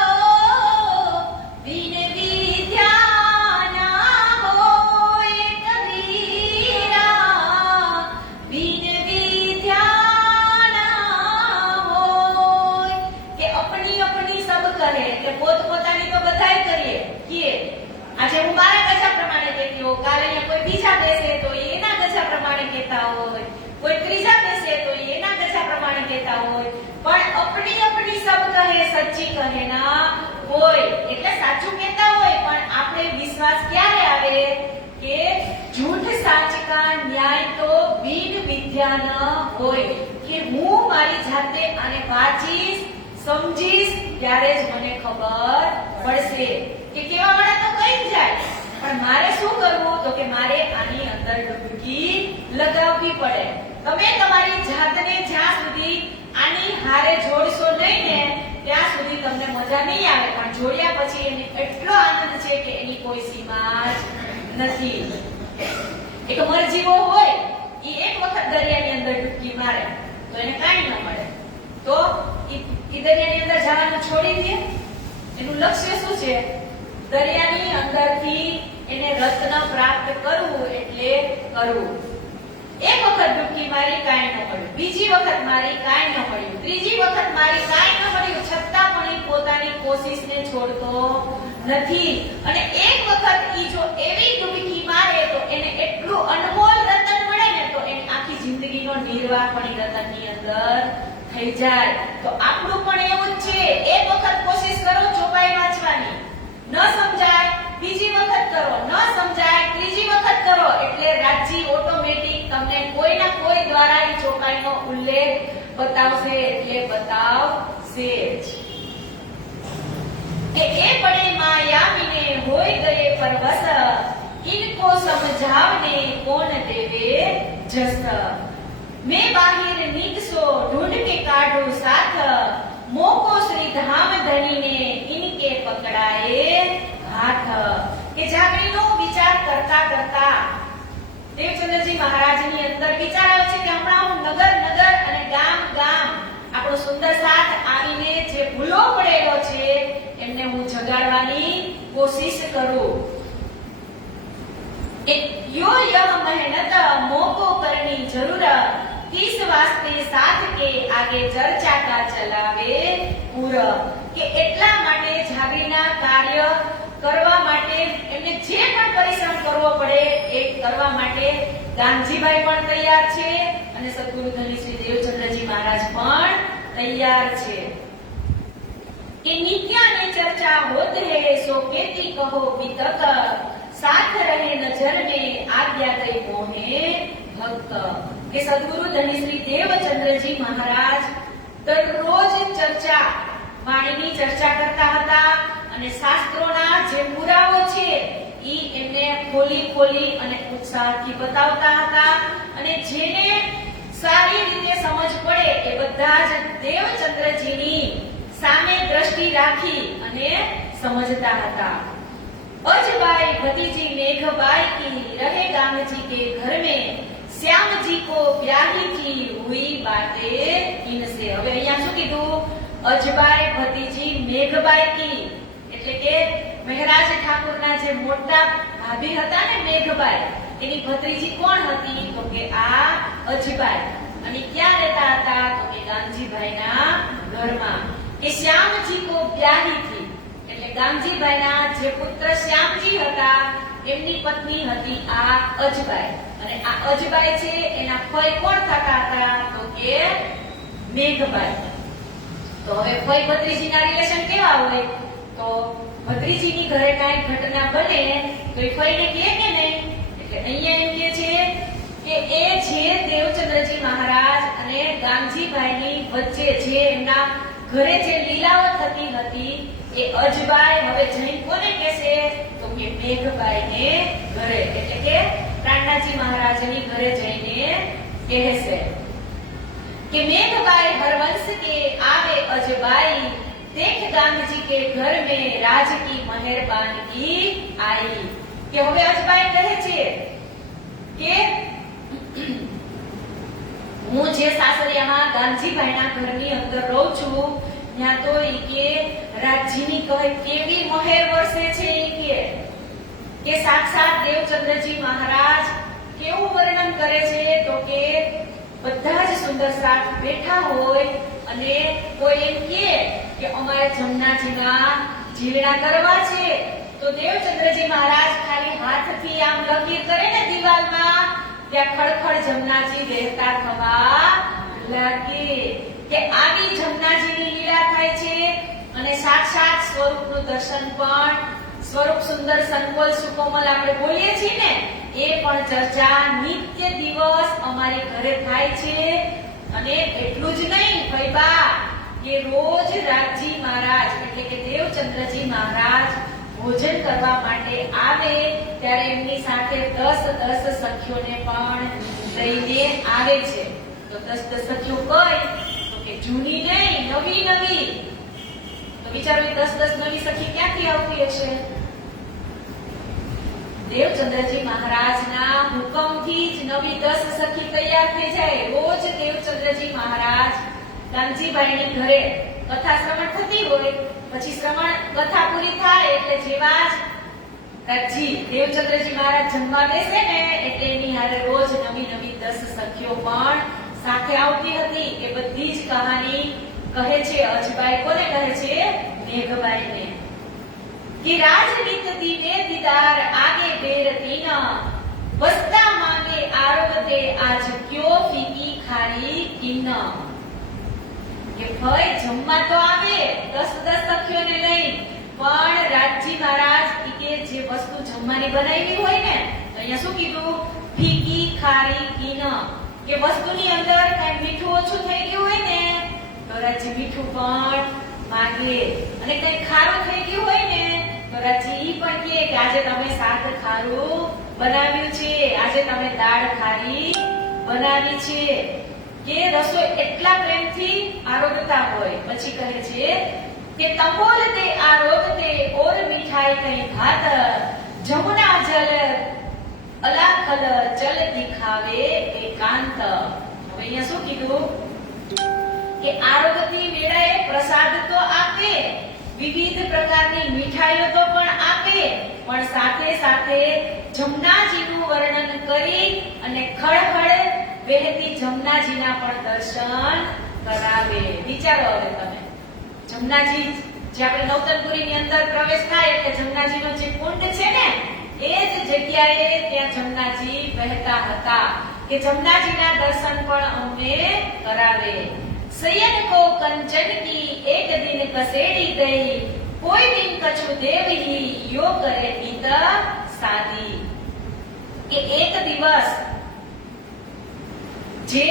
बिन विद्या ना होय कबीरा, बिन विद्या ना होय. કે अपनी अपनी सब કરે એટલે પોતપોતાની તો બધાય કરીએ કે આજે હું મારા ગજા પ્રમાણે કહેતી હોઉં, કાલે અહીંયા કોઈ બીજા બેસે તો એના ગજા પ્રમાણે કહેતા હોય, કોઈ ત્રીજા બેસે તો એના ગજા પ્રમાણે કહેતા હોય. પણ अपनी अपनी सब કહે સચ્ચી કહે ના હોય, એટલે સાચું કહેતા હોય પણ આપણે વિશ્વાસ ક્યારે આવે કે झूठ साच का न्याय तो बिन विद्या न હોય. કે હું મારી જાતે આને વાંચીશ સમજીશ ત્યારે જ મને ખબર પડશે. કે કેવા વાળા તો કહી જાય પણ મારે શું કરવું, તો કે મારે આની અંદર ડૂબકી લગાવવી પડે. તમે તમારી જાતને જ્યાં સુધી આની હારે જોડશો નહીં ને ત્યાં સુધી તમને મજા નહીં આવે, પણ જોડ્યા પછી એને એટલો આનંદ છે કે એની કોઈ સીમા જ નથી. એક મરજીવો હોય એ એક વખત દરિયાની અંદર ડૂબકી મારે તો એને કાંઈ ન મળે, તો ઈ દરિયાની અંદર જવાનું છોડી દે. એનું લક્ષ્ય શું છે? દરિયાની અંદરથી એને રત્ન પ્રાપ્ત કરવું એટલે કરવું. એક વખત ડૂબકી મારી કાંઈ ન મળ્યું, બીજી વખત મારી કાંઈ ન મળ્યું, ત્રીજી વખત મારી કાંઈ ન મળ્યું, છતાં પણ ઈ પોતાની કોશિશને છોડતો નથી. અને એક વખત ઈ જો એવી ડૂબકી મારે તો એને એટલું અનમોલ રતન મળે ને તો એની આખી જિંદગીનો નિર્વાહ પણ ઈ રતનની અંદર થઈ જાય. તો આપણું પણ એવું જ છે. એક વખત કોશિશ કરો ચોપાઈ વાંચવાની, ન સમજાય બીજી વખત કરો, ન સમજાય ત્રીજી વખત કરો, એટલે રાજી ઓટોમેટિક તમને કોઈના કોઈ દ્વારા એ ચોપાઈનો ઉલ્લેખ બતાવશે, એટલે બતાવશે જ. કે એ પડે માયાવીને હોય ગયે પરવશ, इनको समझावने कौन देवे जस. मैं बाहिर निकसो ढूंढ के काढो साथ, मोको श्री धाम धनी ने इनके पकड़ाए हाथ. કે જાગણીનો વિચાર કરતા કરતા દેવચંદ્રજી મહારાજની અંદર વિચાર આવે છે કે હમણાં હું નગર નગર અને ગામ ગામ આપણો સુંદર સાથ આવીને જે ભૂલો પડેલો છે એમને હું જગાડવાની કોશિશ કરું. यो यह मेहनत मोको करनी जरूर, किस वास्ते साथ के आगे चर्चा का चलावे पूर. કે એટલા માટે જાગીરના કાર્ય કરવા માટે એમને જે પણ પરિશ્રમ કરવો પડે એ કરવા માટે ગાંધીભાઈ પણ તૈયાર છે અને સદગુરુ ધની શ્રી દેવચંદ્રજી મહારાજ પણ તૈયાર છે. કે નિત્યા ને ચર્ચા હોત હે સો કેતી કહો વિતક, साथ रहे नजर में आज्ञा गई मोहे भक्त. કે સદગુરુ ધની શ્રી દેવચંદ્રજી મહારાજ દરરોજ ચર્ચા વાણીની ચર્ચા કરતા હતા અને શાસ્ત્રોના જે પુરાવો છે ઈ એમને ખોલી ખોલી અને ઉત્સાહથી બતાવતા હતા. અને જેને સારી રીતે સમજ પડે એ બધા જ દેવચંદ્રજીની સામે દ્રષ્ટિ રાખી અને સમજતા હતા. अजबाई भतीजी मेघबाई की रहे गाम जी के घर में, श्याम जी को ब्याही की हुई बातें इनसे. હવે અહીંયા શું કીધું? અજબાઈ ભતીજી મેઘબાઈ કી, એટલે કે મહારાજ ઠાકોરના જે મોટા ભાભી હતા ને મેઘબાઈ, એની ભત્રીજી કોણ હતી? તો કે આ અજબાઈ. અને ક્યાં રહેતા હતા? તો કે ગામજીભાઈના ઘરમાં. કે શ્યામજી કો બ્યાહી થી, એટલે ગામજીભાઈના જે પુત્ર શ્યામજી હતા એમની પત્ની હતી આ અજબાઈ. અને આ અજબાઈ છે એના ફઈ કોણ થતા હતા? તો કે મેઘબાઈ. તો હવે ફઈ ભત્રીજીના રિલેશન કેવા હોય? તો ભત્રીજીની ઘરે કાંઈ ઘટના બને તો એ ફઈને કહે કે નહીં? એટલે અહીંયા એમ કહે છે કે એ જે દેવચંદ્રજી મહારાજ અને ગામજીભાઈની વચ્ચે જે એમના ઘરે જે લીલાઓ થતી હતી એ અજબાઈ હવે જઈને કોને કહેશે? તો કે મેઘબાઈને ઘરે, એટલે કે પ્રાણનાથજી મહારાજની ઘરે જઈને કહેશે कि मेघबाई हरवंश के आवे अजबाई, देख गांधी के घर में राज की मेहरबानी आई. કે હવે અજબાઈ કહે છે કે હું જે સાસરિયામાં ગાંધીભાઈના ઘરની અંદર રહું છું ત્યાં તો ઈ કે રાજ્યની કહે કેવી મહેર વરસે છે. ઈ કે સાક્ષાત દેવચંદ્રજી મહારાજ કેવું વર્ણન કરે છે? તો કે બધા જ સુંદર સાથ બેઠા હોય અને કોઈ એમ કે અમારે જમનાજીના જીરણા કરવા છે તો દેવચંદ્રજી મહારાજ ખાલી હાથથી આમ લકીર કરે ને દિવાલમાં, ત્યાં ખડખડ જમનાજી વહેતા થવા લાગે. કે આવી જમનાજીની લીલા થાય છે અને સાક્ષાત સ્વરૂપનું દર્શન પણ, સ્વરૂપ સુંદર સંકોલ સુકોમલ આપણે બોલીએ છીએ ને, એ પણ ચર્ચા નિત્ય દિવસ અમારી ઘરે થાય છે. અને એટલું જ નહીં ભાઈબા, કે રોજ રાજજી મહારાજ એટલે કે દેવચંદ્રજી મહારાજ ભોજન કરવા માટે આવે ત્યારે એમની સાથે 10 સખીઓને પણ લઈને આવે છે. તો 10 સખીઓ કઈ? તો કે જૂની નહીં, નવી. તો વિચારો 10 નવી સખી ક્યાંથી આવતી હશે? દેવચંદ્રજી મહારાજના હુકમથી જ નવી 10 સખી તૈયાર થઈ જાય. રોજ દેવચંદ્રજી મહારાજ ગાંધીભાઈની ઘરે કથા શ્રવણ થતી હોય, પછી શ્રવણ કથા પૂરી થાય એટલે જેવા જ રાજજી દેવચંદ્રજી મહારાજ જમવા બેસે ને એટલે એની હારે રોજ નવી 10 સખીઓ પણ સાથે આવતી હતી. એ બધી જ કહાની કહે છે અજબાઈ. કોને કહે છે? મેઘબાઈને. कि राजनीत दीवे दीदार आगे बेरती न, वस्ता मांगे आरोगते आज क्यों फीकी खारी किन. કે ભાઈ જમવા તો આવે 10 સખીઓને લઈ, પણ રાજજી મહારાજ કે જે વસ્તુ જમવાની બનાવી હોય ને, અહીંયા શું કીધું? ફીકી ખારી કિન. કે વસ્તુની અંદર કઈ મીઠું ઓછું થઈ ગયું હોય ને તો રાજજી મીઠું પણ માંગે, અને કઈ ખારું થઈ ગયું હોય ને તો રાજજી પણ કહે કે આજે તમે શાક ખારું બનાવ્યું છે, આજે તમે દાળ ખારી બનાવી છે. કે રસોઈ એટલા પ્રેમથી આરોગતા હોય. પછી કહે છે કે તંબોલ તે આરોગતે ઓર મીઠાઈ કઈ ભાત, જમુના જલ અલાખલ ચલ દિખાવે એકાંત. હવે અહીંયા શું કીધું? કે આરોગતી વેળાએ પ્રસાદ તો આપે, વિવિધ પ્રકારની મીઠાઈઓ તો પણ આપે, પણ સાથે સાથે જમનાજીનું વર્ણન કરી અને ખળખળ વહેતી જમનાજીના પણ દર્શન કરાવે. વિચારો હવે તમે, જમનાજી જે આપણે નવતનપુરીની અંદર પ્રવેશ થાય એટલે જમનાજીનો જે કુંડ છે ને એ જ જગ્યાએ ત્યાં જમનાજી વહેતા હતા. કે જમનાજીના દર્શન પણ અમને કરાવે. सयन को कंचन की एक दिन कसेड़ी गई, कोई दिन कछु देव ही यो करे इत सादी. કે એક દિવસ જે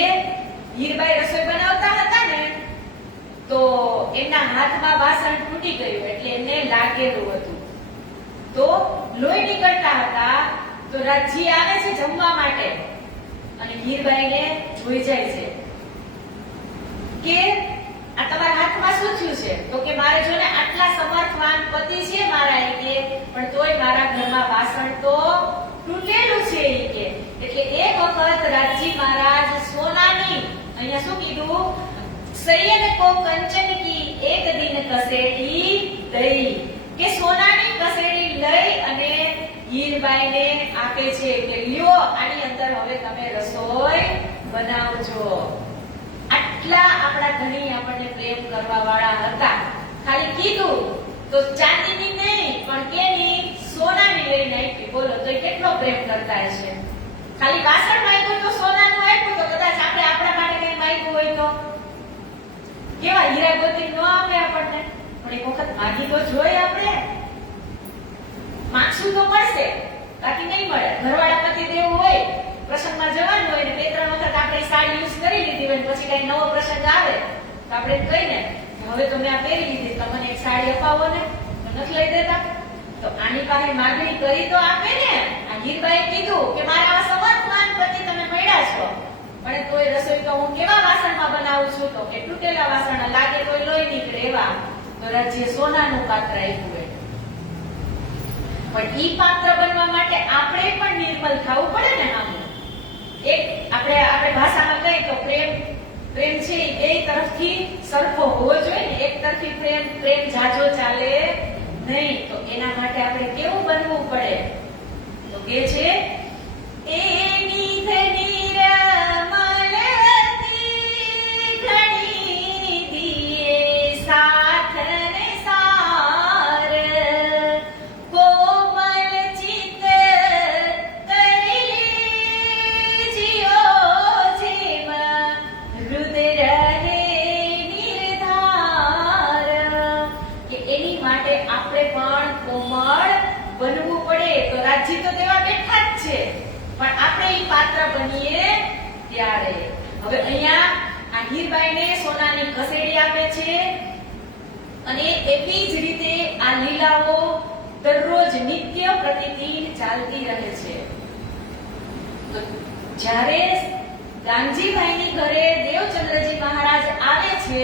હીરબાઈ રસોઈ બનાવતા હતા ને તો એમના હાથમાં વાસણ તૂટી ગયું એટલે એમને લાગેલું હતું, તો લોહી નીકળતા હતા. તો રાજજી આવે છે જમવા માટે અને હીરબાઈને જોઈ જાય છે કે આ તમારા હાથમાં શું થયું છે? તો કે મારે જો ને આટલા સમર્થવાન પતિ છે મારા, એ કે પણ તોય મારા ઘરમાં વાસણ તો તૂટેલું છે. એ કે એટલે એક વખત રાજજી મહારાજ સોનાની, અહીંયા શું કીધું? સૈયદ કો કંચન કી એક દિન કસેટી દઈ, કે સોનાની કસેટી લઈ અને હીરબાઈને આપે છે કે લ્યો આની અંદર હવે તમે રસોઈ બનાવજો. આટલા આપણા ધણી આપણને પ્રેમ કરવા વાળા હતા. ખાલી કીધું તો ચાંદીની નહીં પણ કેની સોનાની લઈને આપી. બોલો તો કેટલો પ્રેમ કરતા હશે. ખાલી વાસણ માંગ્યું તો સોનાનું આપ્યું, તો કદાચ આપણે આપણા માટે કઈ માંગ્યું હોય તો કેવા હીરા ગોતી ન આપે આપણને. પણ એક વખત માગી તો જોઈએ આપણે. માગશું તો મળશે, બાકી નહીં મળે. ઘરવાળા પતિ દેવ હોય, પ્રસંગમાં જવાનું હોય ને 2-3 વખત આપણે સાડી યુઝ કરી લીધી હોય, પછી કઈ નવો પ્રસંગ આવે તો આપણે કહીને હવે તો મેં આ પહેરી લીધી, તમને એક સાડી અપાવો ને, તો નથી લઈ દેતા. તો આની પાસે માગણી કરી તો આપે ને. આ હીરબાઈએ કીધું કે મારા સમર્થમાન પતિ તમે મળ્યા છો, પણ તોય રસોઈ તો હું કેવા વાસણમાં બનાવું છું, તો કે તૂટેલા વાસણ લાગે તોય લોહી નીકળે એવા. તો રાજ્ય સોનાનું પાત્ર આપ્યું હોય. પણ ઈ પાત્ર બનવા માટે આપણે પણ નિર્મલ થવું પડે ને. એક આપણે ભાષામાં કહીએ તો પ્રેમ છે એ બે તરફથી સરખો હોવો જોઈએ ને. એક તરફી પ્રેમ જાજો ચાલે નહીં. તો એના માટે આપણે કેવું બનવું પડે? તો કે છે એની ધની રમલતી ઘણી દીએ સાથ ને સાર, કોમલ ચિત્ત કરી જીઓ જેમ હૃદય રહે નિર્ધાર. કે એની માટે આપણે પણ કોમળ બનવું પડે. તો રાજ્ય તો દેવા બેઠા જ છે, પણ આપણે ઈ પાત્ર બનીએ ત્યારે. હવે અહીંયા આ હીરબાઈને સોનાની કસેડી આપે છે અને એવી જ રીતે આ લીલાઓ દરરોજ નિત્ય પ્રતિદિન ચાલતી રહે છે. તો જ્યારે ગાંધીભાઈની ઘરે દેવચંદ્રજી મહારાજ આવે છે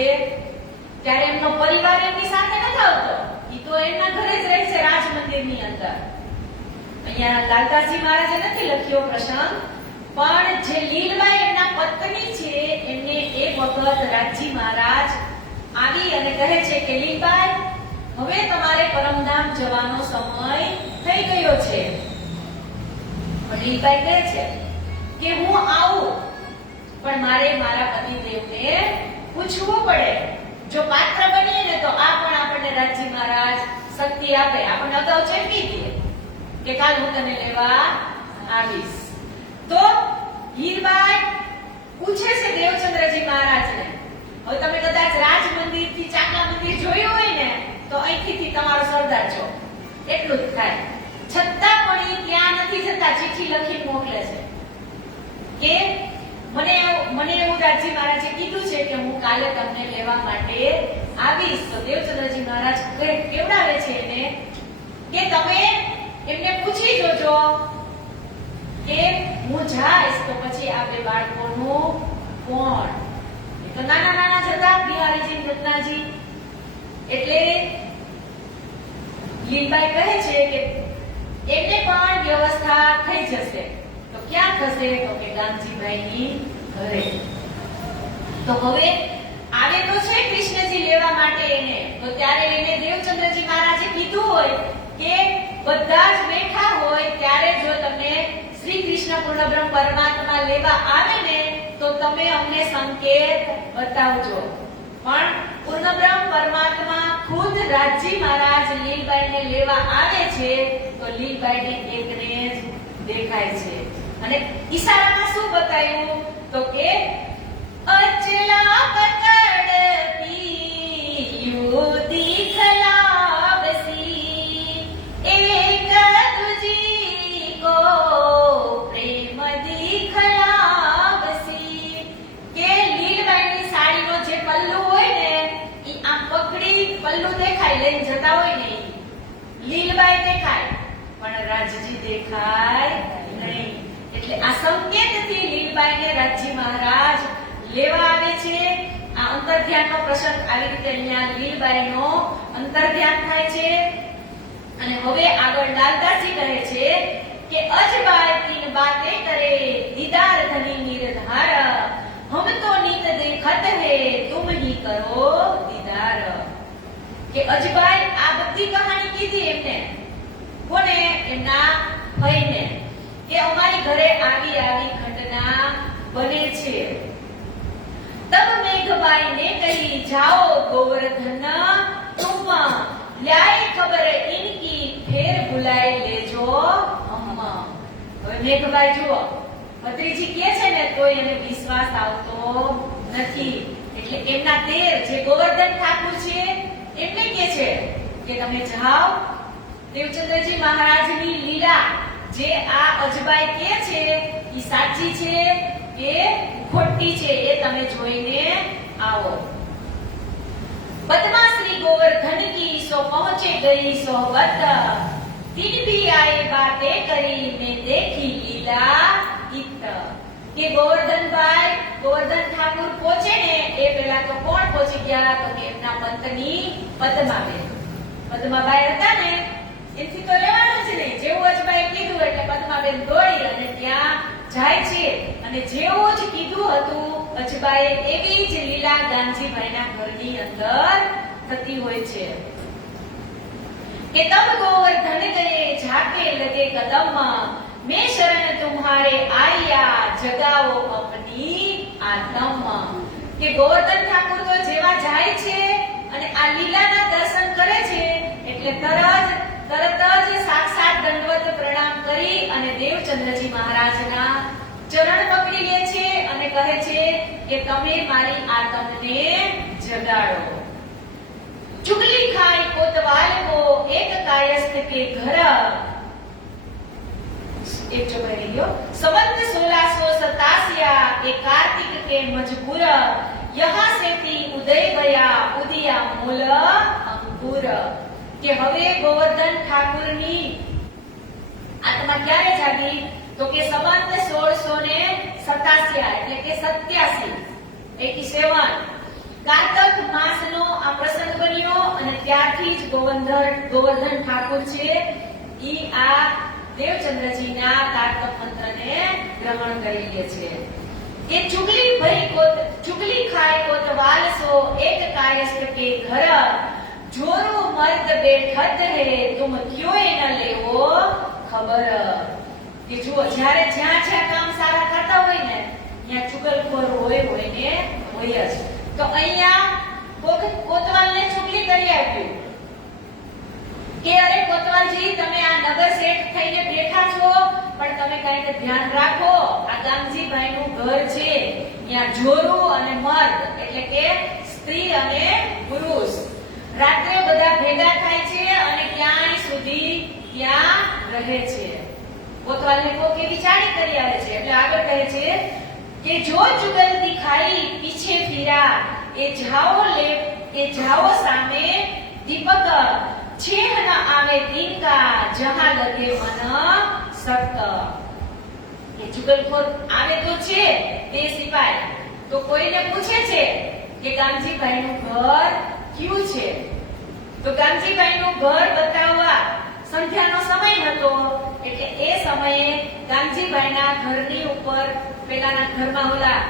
ત્યારે એમનો પરિવાર એમની સાથે નથી આવતો. ઈ તો એમના ઘરે જ રહે છે રાજ મંદિરની અંદર. અહીંયા લાલદાસજી મહારાજે નથી લખ્યો પ્રસંગ, પણ જે લીલબાઈ એમના પત્ની છે એમને એક વખત રાજજી મહારાજ આવી અને કહે છે કે લીલબાઈ હવે તમારે પરમધામ જવાનો સમય થઈ ગયો છે. પણ લીલબાઈ કહે છે કે હું આવું, પણ મારે મારા પતિદેવને પૂછવું પડે. જો પાત્ર બનીએ ને તો આ પણ આપણને રાજજી મહારાજ શક્તિ આપે. આપણને અગાઉ ચેતવી દે કે કાલ હું તને લેવા આવીશ. તો હીરબાઈ પૂછે છે દેવચંદ્રજી મહારાજને. હવે તમે કદાચ રાજ મંદિર થી ચાકલા મંદિર જોયું હોય ને તો અહીંથી તમારો સરદાર છો એટલું જ થાય. છતાં પણ એ ત્યાં નથી જતા, ચિઠ્ઠી લખી મોકલે છે કે મને એવું રાજજી મહારાજે કીધું છે કે હું કાલે તમને લેવા માટે આવીશ. તો દેવચંદ્રજી મહારાજ કેવડાવે છે એને કે તમે એમને પૂછી જોજો કે હું જઈશ તો પછી આ બે બાળકોનું કોણ. તો નાના નાના જતા બિહારીજી રત્નાજી. એટલે લીલબાઈ કહે છે કે એમને પણ વ્યવસ્થા થઈ જશે. તો ક્યાં થશે? તો કે ગાંધીભાઈની ઘરે. તો હવે આવે તો છે કૃષ્ણજી લેવા માટે એને. તો ત્યારે એને દેવચંદ્રજી મહારાજે કીધું હોય કે બધા જ બેઠા હોય ત્યારે જો તમને શ્રી કૃષ્ણ પૂર્ણબ્રહ્મ પરમાત્મા લેવા આવે ને તો તમે અમને સંકેત બતાવજો. પણ પૂર્ણબ્રહ્મ પરમાત્મા ખુદ રાજજી મહારાજ લીલબાઈને લેવા આવે છે તો લીલબાઈને એકને જ દેખાય છે. અને ઈશારામાં શું બતાવ્યું? તો કે અચલા પકડ પીયુ દીખલા બસી એક દૂજી કો પ્રેમ દીખલા બસી. કે લીલબાઈની સાડીનો જે પલ્લુ હોય ને ઈ આમ પકડી પલ્લુ દેખાય લઈને જતા હોય ને લીલબાઈ દેખાય પણ રાજજી દેખાય નહીં. એટલે આ સંકેતથી લીલબાઈને રાજજી મહારાજ લેવા આવે છે. આ અંતર્ધ્યાનનો પ્રસંગ આવી રીતે અહીંયા લીલબાઈનો અંતર્ધ્યાન થાય છે. અને હવે આગળ લાલદાસજી કહે છે કે અજબાય તીન બાતે કરે દીદાર ધની નિર્ધાર હમ તો નીત દેખત હે તુમ હી કરો દીદાર. કે અજબાઈ આ બધી કહાની કીધી એમને. કોને? એમના ભાઈને. કે અમારી ઘરે આવી આવી ઘટના બને છે. તબ મેઘબાઈ ને કહી જાઓ ગોવર્ધન तुम ल्याए खबर इनकी फिर बुलाए लेजो हम. હવે મેઘબાઈ જુઓ ભત્રીજી કહે છે ને તો એને વિશ્વાસ આવતો નથી. એટલે એમના દેર જે ગોવર્ધન ઠાકુર છે એમને કહે છે કે તમે જાઓ, દેવચંદ્રજી મહારાજની લીલા જે આ અજબાઈ કહે છે એ સાચી છે કે ખોટી છે એ તમે જોઈને આવો. बदमा श्री गोवर्धन की सो पहुंचे गई सोहबत, दिन भी आए बातें करी मैं देखी लीला इत. કે ગોવર્ધનભાઈ ગોવર્ધન ઠાકુર પહોંચે ને એ પહેલા તો કોણ પહોંચી ગયા? તો કે એમના પત્ની પદ્માબેન. પદ્માબાઈ હતા ને એથી તો રહેવાનું જ નહીં. જેવું અજબાઈ કીધું એટલે પદ્માબેન દોડી અને ત્યાં જાય છે. અને જેવું જ કીધું હતું અજબાઈ એવી જ લીલા ગાંધીભાઈના ઘરની અંદર થતી હોય છે. કે તબ ગોવર્ધન ગયે જાકે લગે કદમ, मैं शरण तुम्हारे आया जगाओ अपनी आत्म. કે ગોવર્ધન ઠાકુર તો જેવા જાય છે અને આ લીલાના દર્શન કરે છે એટલે તરત જ સાક્ષાત દંડવત પ્રણામ કરી અને દેવચંદ્રજી મહારાજના ચરણ પકડી લે છે અને કહે છે કે તમે મારી આત્મને જગાડો. ચુગલી ખાઈ કોતવાલ કો એક કાયસ્થ કે ઘર, एक जो मैं रही हो संवत 1687 के कार्तिक के मजबूर, यहाँ से भी उदय भया उदिया मूल अंकुर. કે હવે ગોવર્ધન ઠાકુરની આત્મા ક્યારે જાગી? તો કે સંવત 1687 એટલે કે 87 કાર્તક માસનો આ પ્રસંગ બન્યો અને ત્યારથી જ ગોવર્ધન ઠાકુર છે ઈ આ દેવચંદ્રજીના કાર્તક મંત્રને ગ્રહણ કરી લે છે. એ ચુગલી ખાય કોતવાલ સો એક કાયસ્થ કે ઘર, જોરો મર્દ બેઠત હે તુમ ક્યો ન લેવો ખબર. કે જુઓ જ્યારે જ્યાં કામ સારા કરતા હોય ને ત્યાં ચુગલખોર હોય ને હોય જ. તો અહીંયા કોતવાલને ચુગલી કરી આપ્યું કે અરે કોતવાલજી તમે આ નગર શેઠ થઈને બેઠા છો પણ તમે કંઈક ધ્યાન રાખો, આ ગામજીભાઈનું ઘર છે ત્યાં જોરું અને મર્દ એટલે કે સ્ત્રી અને પુરુષ રાત્રે બધા ભેગા થાય છે અને ક્યાંય સુધી ત્યાં રહે છે. કોતવાલને કોક એવી ચાડી કરી આવે છે એટલે આગળ કહે છે કે જો ચુગલ દિખાઈ પીછે ફિરા એ જાઓ સામે દીપક, छेह न आवे दिन का जहां लगे मन सख्त. કે ચુગલખોર આવે તો છે બે સિપાઈ તો કોઈને પૂછે છે કે ગામજીભાઈનું ઘર ક્યું છે? તો ગામજીભાઈનું ઘર બતાવવા સંધ્યાનો સમય હતો એટલે એ સમયે ગામજીભાઈના ઘરની ઉપર પેલાના ઘરમાં ઓલા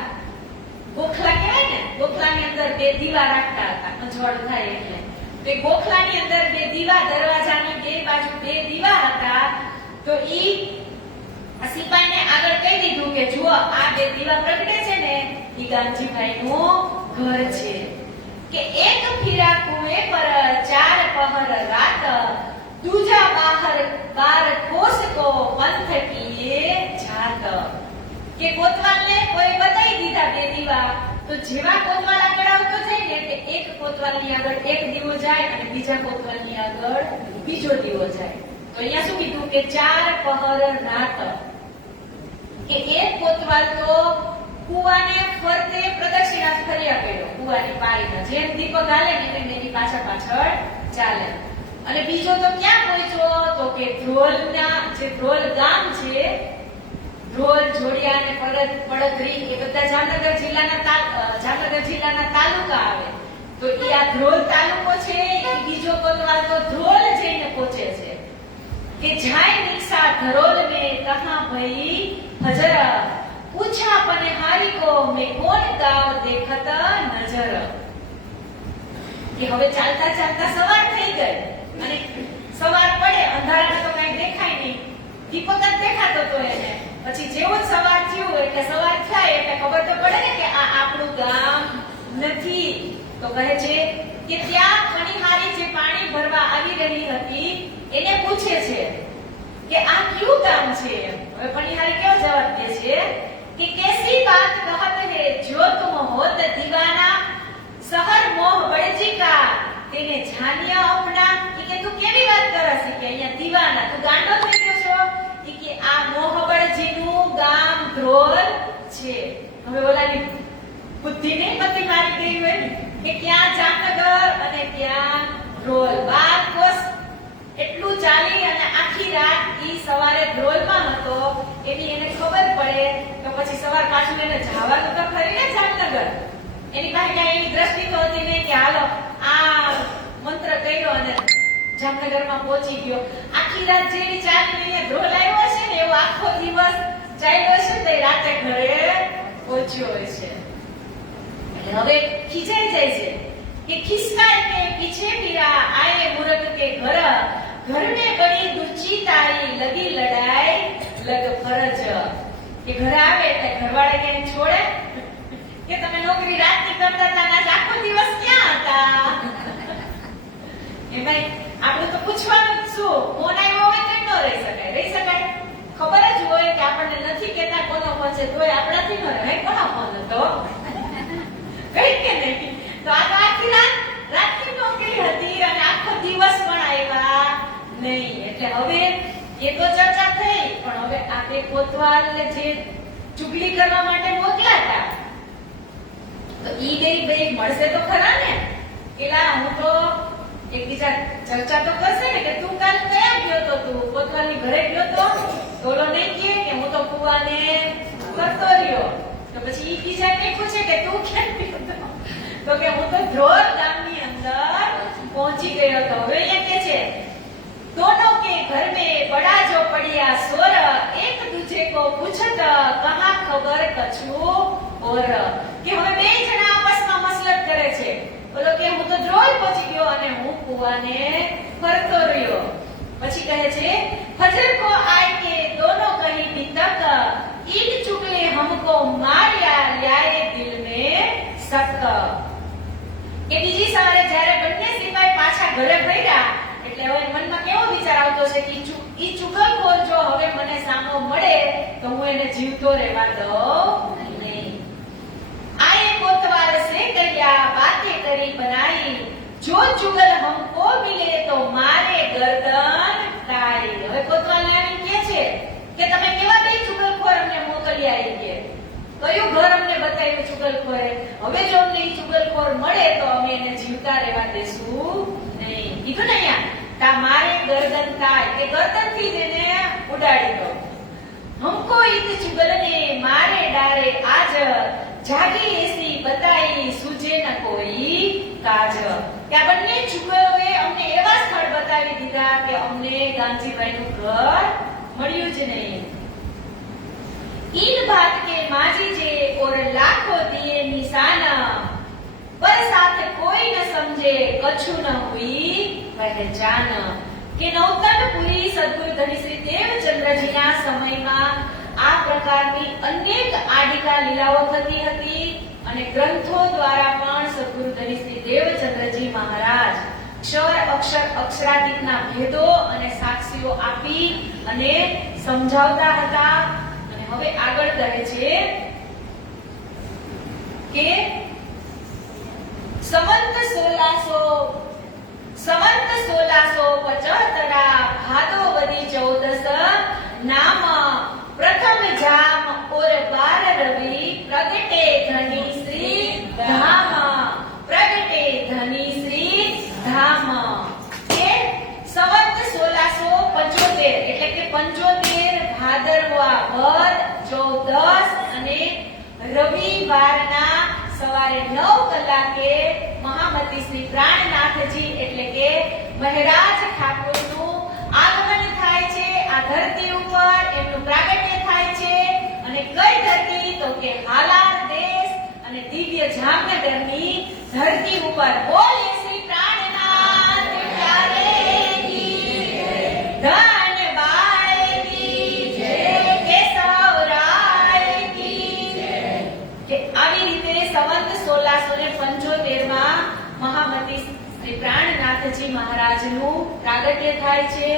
ગોખલા કહેવાય ને, ગોખલાની અંદર બે દીવા રાખતા હતા અજવાળું થાય એટલે. તે ગોખલાની અંદર બે દીવા, દરવાજાની બે બાજુ બે દીવા હતા. તો ઈ સિપાહીને આગળ કહી દીધું કે જુઓ આ બે દીવા પ્રગટે છે ને ઈ ગાંધીભાઈનું ઘર છે. કે એક ફીરા કુએ પર 4 પહર રાત, દૂજા બાર કોસ કો પંથ કીએ જાત. કે કોતવાલને કોઈ બતાઈ દીધા બે દીવા તો જેવા કોતવાલ આગળ આવતો જાય ને કે એક કોતવાલની આગળ એક દીવો જાય અને બીજા કોતવાલની આગળ બીજો દીવો જાય. તો અહીંયા શું કીધું કે 4 પહર રાત. કે એક કોતવાલ તો કુવાને ફરતે પ્રદક્ષિણા ફર્યા કર્યો કુવાની પાળીમાં, જેમ દીપક હાલે ને એમ એની પાછળ ચાલે. અને બીજો તો ક્યાં પહોંચ્યો? તો કે ધ્રોલના જે ધ્રોલ ગામ છે, ધ્રોલ, જોડિયા અને પડદરી એ બધા જામનગર જિલ્લાના તાલુકા આવે. તો એ આ ધ્રોલ તાલુકો છે એ બીજો કોતવાલ તો ધ્રોલ જઈને પહોંચે છે. કે જાય નિક્ષા ધરોલ મે કહા ભઈ હજર, પૂછા પને હારી કો મે કોણ ગાવ દેખત નજર. કે હવે ચાલતા ચાલતા સવાર થઈ ગઈ અને સવાર પડે અંધારામાં તો કઈ દેખાય નહીં, દીપક જ દેખાતો તો એને. પછી જેવું જ સવાર થયું એટલે સવાર થાય એટલે ખબર તો પડે ને કે આ આપણું ગામ નથી. તો કહે છે કે ત્યાં પનિહારી જે પાણી ભરવા આવી રહી હતી એને પૂછે છે કે આ કયું ગામ છે. હવે પનિહારી કેવો જવાબ દે છે कि कैसी बात कहत है जो तुम होत दीवाना शहर मोह बड़जी का तेने जानिया अपना. કે તું કેવી વાત કરે છે કે અહીંયા દીવાના તું ગાંડો થઈ ગયો છો કે આ મોહબળજી નું ગામ ધ્રોલ છે. હવે ઓલાની બુદ્ધિને પતિ મારી ગઈ હોય કે ક્યાં જામનગર અને ક્યાં ધ્રોલ. 12 કોસ એટલું ચાલી અને આખી રાત ઈ સવારે ધ્રોલમાં હતો એની એને ખબર પડે તો પછી સવાર પાછું એને જવાનું તો ખરી ને જામનગર. એની પાસે ક્યાં એની દ્રષ્ટિ તો હતી નહીં કે હાલો આ મંત્ર કર્યો અને જામનગરમાં પહોંચી ગયો. આખી રાત જેવી ચાલીને ધ્રોલ આવ્યો છે ને એવો આખો દિવસ ચાલ્યો છે તે રાતે ઘરે પહોંચ્યો છે. એટલે હવે ખીજાઈ જાય છે कि खिसकाए के पीछे फिरा आए मूर्ख के घर में बड़ी दुचिताई लगी लड़ाई लग फरज. કે ઘરે આવે એટલે ઘરવાળા કે છોડે કે તમે નોકરી રાતની કરતા હતા ને આખો દિવસ ક્યાં હતા. એમાં આપણે તો પૂછવાનું જ શું, ફોન આવ્યો હોય તો ન રહી શકાય. ખબર જ હોય કે આપણને નથી કહેતા કોનો ફોન છે તોય આપણાથી ન રહે કોનો ફોન હતો કઈ કે નહીં. તો આ તો આખી રાતની નોકરી હતી અને આખો દિવસ પણ આવ્યા નહીં. એટલે હવે એ તો ચર્ચા થઈ પણ હવે આ બે કોતવાલ જે ચુગલી કરવા માટે મોકલાતા તો ઈ બે મળશે તો ખરા ને. એલા હું તો એકબીજા ચર્ચા તો કરશે ને કે તું કાલ ક્યાં ગયો તો, તું કોતવાલની ઘરે ગયો તો ઓલો નહીં કે હું તો કુવાને કરતો રહ્યો. તો પછી ઈ બીજા ને પૂછે કે તું ક્યાં ગયો તો તો કે હું તો ધ્રોલ ગામની અંદર પહોંચી ગયો હતો. હવે એ કે છે दोनों के घर में बड़ा जो पड़िया सोर एक दूजे को पूछत कहा खबर कछु और. કે હવે બે જણા આપસમાં મસલત કરે છે. બોલો કે હું તો ધ્રોલ પહોંચી ગયો અને હું કુવાને ફરતો રહ્યો. પછી કહે છે ફજર को आए के दोनों कहीं भी तक इन चुगले हमको मारिया लाए दिल में शक. કે બીજી સવારે જ્યારે બંને સિપાઈ પાછા ઘરે ફર્યા એટલે હવે મનમાં કેવો વિચાર આવતો છે કે ઈ ચુગલખોર જો હવે મને સામો મળે તો હું એને જીવતો રહેવા દઉં નહીં. આએ કોતવાલ સે કર્યા બાतें કરી બનાઈ જો ચુગલ हमको मिले तो मारे गर्दन काई. હવે કોતવાલ નાની કહે છે કે તમે કેવા બે ચુગલખોર અમને મોકલ્યા એ કે કયું ઘર અમને બતાવ્યું ચુગલખોરે. હવે જો અમને ઈ ચુગલખોર મળે તો અમે એને જીવતા રહેવા દેશું નહીં. કીધું ને અહીંયા તમારે ગરદન કાય કે ગરદનથી જ એને ઉડાડી દો. हमको इत चुगलने मारे डारे आज जागी ऐसी बताई सूझे न कोई काज. કે આ બંને ચુગલોએ અમને એવા સ્થળ બતાવી દીધા કે અમને ગાંધીભાઈનું ઘર મળ્યું જ નહીં. इन बात के माजी जे और लाखों दिए निशान पर साथ कोई न समझे कछु न हुई पहचान. કે નવતનપુરી સદગુરુ ધણી શ્રી દેવચંદ્રજીના સમયમાં આ પ્રકારની અનેક આડિકા લીલાઓ થતી હતી અને ગ્રંથો દ્વારા પણ સદગુરુ ધણી શ્રી દેવચંદ્રજી મહારાજ અક્ષર અક્ષર અક્ષરાદિકના ભેદો અને સાક્ષીઓ આપી અને સમજાવતા હતા. હવે આગળ કહે છે કે સંવંત 1675 ભાદોવદી 14 નામ પ્રથમ જામ ઓર 12 રવિ પ્રગટે ધની શ્રી ધામ. પ્રગટે ધની શ્રી ધામ કે સંવંત 1675 એટલે કે 75 ભાદરવા વદ 14 અને રવિવારના સવારે 9 કલાકે મહામતી શ્રી પ્રાણનાથજી એટલે કે મહારાજ ઠાકોરનું આગમન થાય છે આ ધરતી ઉપર. એમનું પ્રાગટ્ય થાય છે અને કઈ ધરતી તો કે હાલાર દેશ અને દિવ્ય જામનગરની ધરતી ઉપર. બોલીએ શ્રી અને પ્રાણનાથજી મહારાજનું પ્રાગટ્ય થાય છે.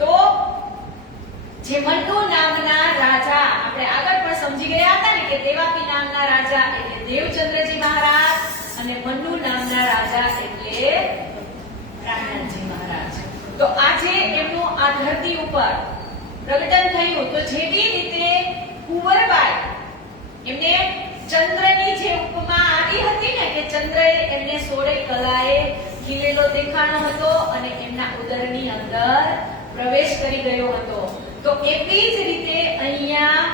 તો જે મન્નુ નામના રાજા, આપણે આગળ પણ સમજી ગયા હતા ને કે દેવાપી નામના રાજા એટલે દેવચંદ્રજી મહારાજ અને મન્નુ નામના રાજા એટલે પ્રાણનાથજી મહારાજ. તો આજે એમનું આ ધરતી ઉપર પ્રગટન થયું. તો જેવી રીતે કુંવરબાઈ એમને ચંદ્રની જે ઉપમા આવી હતી ને કે ચંદ્રએ એમને 16 કલાએ ખીલેલો દેખાણો હતો અને એમના ઉદરની અંદર પ્રવેશ કરી ગયો હતો. તો એવી જ રીતે અહીંયા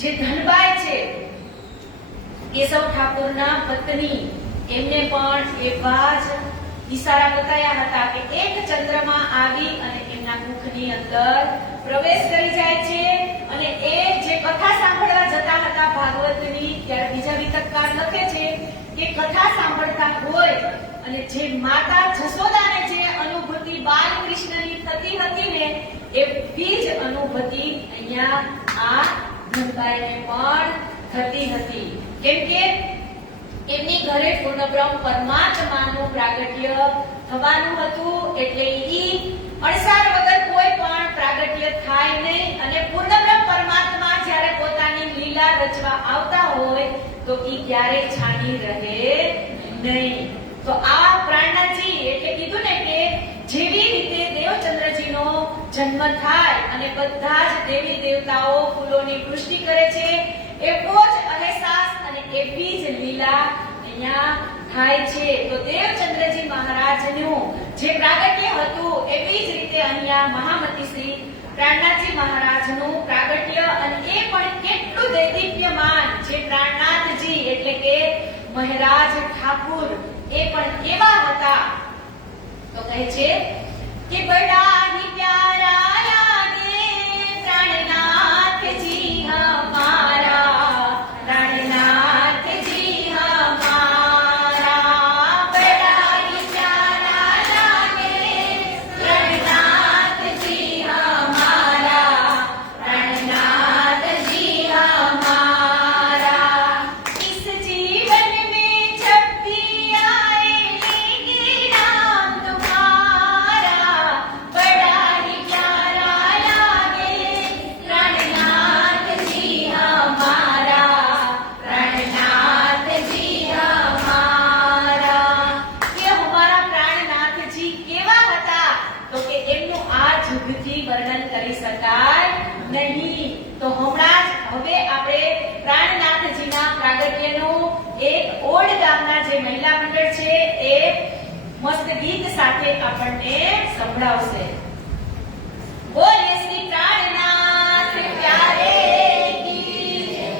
જે ધનબાઈ છે કેશવ ઠાકોરના પત્ની, એમને પણ એવા જ ઈશારા બતાયા હતા કે એક ચંદ્રમાં આવી અને એમના મુખની અંદર પ્રવેશ કરી જાય છે. અને એ જે કથા સાંભળવા જતા હતા ભાગવતની, ત્યારે બીજા વિતકકાર લખે છે કે કથા સાંભળતા હોય અને જે માતા જશોદાને જે અનુભૂતિ બાલકૃષ્ણની થતી હતી ને એવી જ અનુભૂતિ અહીંયા આ ધનબાઈને પણ થતી હતી. કેમ કે એમની ઘરે પૂર્ણબ્રહ્મ પરમાત્માનું પ્રાગટ્ય થવાનું હતું. એટલે ઈ અણસાર વગર કોઈ પણ પ્રાગટ્ય થાય નહીં. અને પૂર્ણબ્રહ્મ પરમાત્મા જ્યારે પોતાની લીલા રચવા આવતા હોય તો ઈ ક્યારેય છાની રહે નહીં. તો આ પ્રાણનાથજી એટલે કીધું ને કે જેવી રીતે દેવચંદ્રજીનો જન્મ થાય અને બધા જ દેવી દેવતાઓ ફૂલોની વૃષ્ટિ કરે છે, એવો જ અહેસાસ અને એવી જ લીલા અહીંયા થાય છે. તો દેવચંદ્રજી મહારાજનું જે પ્રાગટ્ય હતું એવી જ રીતે અહીંયા મહામતી શ્રી પ્રાણનાથજી મહારાજનું પ્રાગટ્ય, અને એ પણ કેટલું દૈદીપ્યમાન. જે પ્રાણનાથજી એટલે કે મહારાજ ઠાકુર એ પણ કેવા હતા તો કહે છે કે બડા ही प्यारा लागे प्राणनाथजी हमारा, प्राणनाथजी हमारा, बड़ा ही प्यारा लागे प्राणनाथजी हमारा, प्राणनाथजी हमारा, इस जीवन में जब भी आए लेंगे नाम तुम्हारा, बड़ा ही प्यारा लागे प्राणनाथजी हमारा, प्राणनाथजी हमारा. કે હમારા પ્રાણનાથજી કેવા હતા તો કે એમનું આ જુગથી વર્ણન કરી શકાય નહીં. તો હમણાં જ હવે આપણે પ્રાણનાથજીના પ્રાગટ્યનું એક ઓડ ગામના જે મહિલા મંડળ છે એ મસ્ત ગીત સાથે આપણને સંભળાવશે. બોલે શ્રી પ્રાણનાથ પ્યારે કી જય.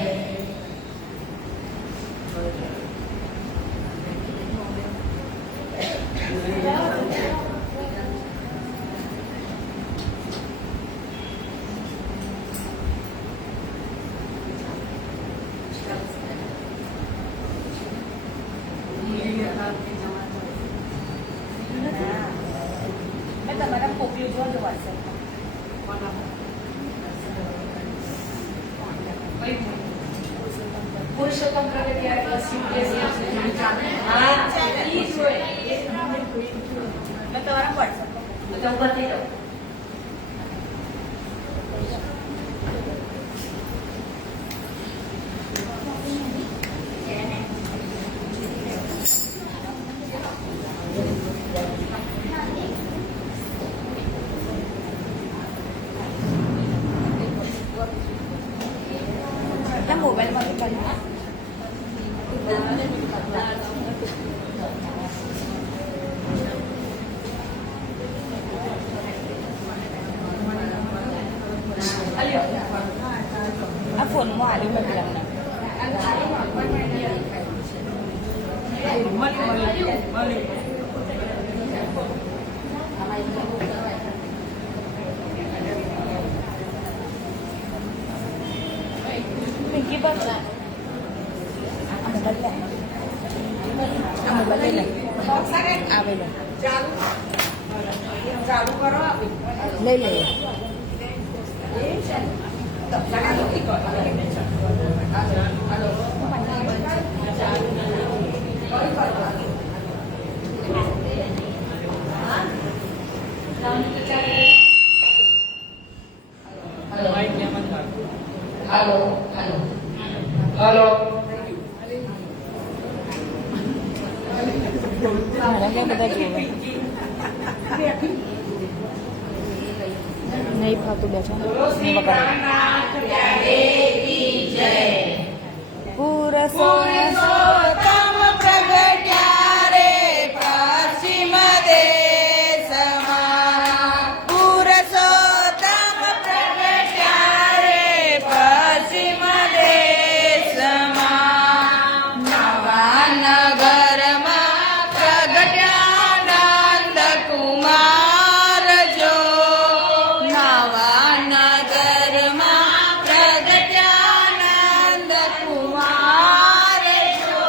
મેં તમારા કોપીઓ જોજો WhatsApp પુરુષોત્તમ પ્રગટ્યા હા ઈ જોઈ મેં તમારા WhatsApp બધા ઉભા થઈ જાઓ. મોબાઈલમાંથી કરી આ ફોનમાં આલી મોકલાવના Pinky ba? આવેલો ચાલુ કરો લઈ લઈએ મારા બધા જોવે નહીં ફાવતું બેઠા નહીં વગાડે પુરુષોત્તમ પ્રગટ્યા રે પશ્ચિમ દેશમાં પુરુષોત્તમ પ્રગટ્યા રે પશ્ચિમ દેશમાં નવા નગરમાં પ્રગટ્યા નંદ કુમાર જો નવા નગરમાં પ્રગટ્યા નંદ કુમાર જો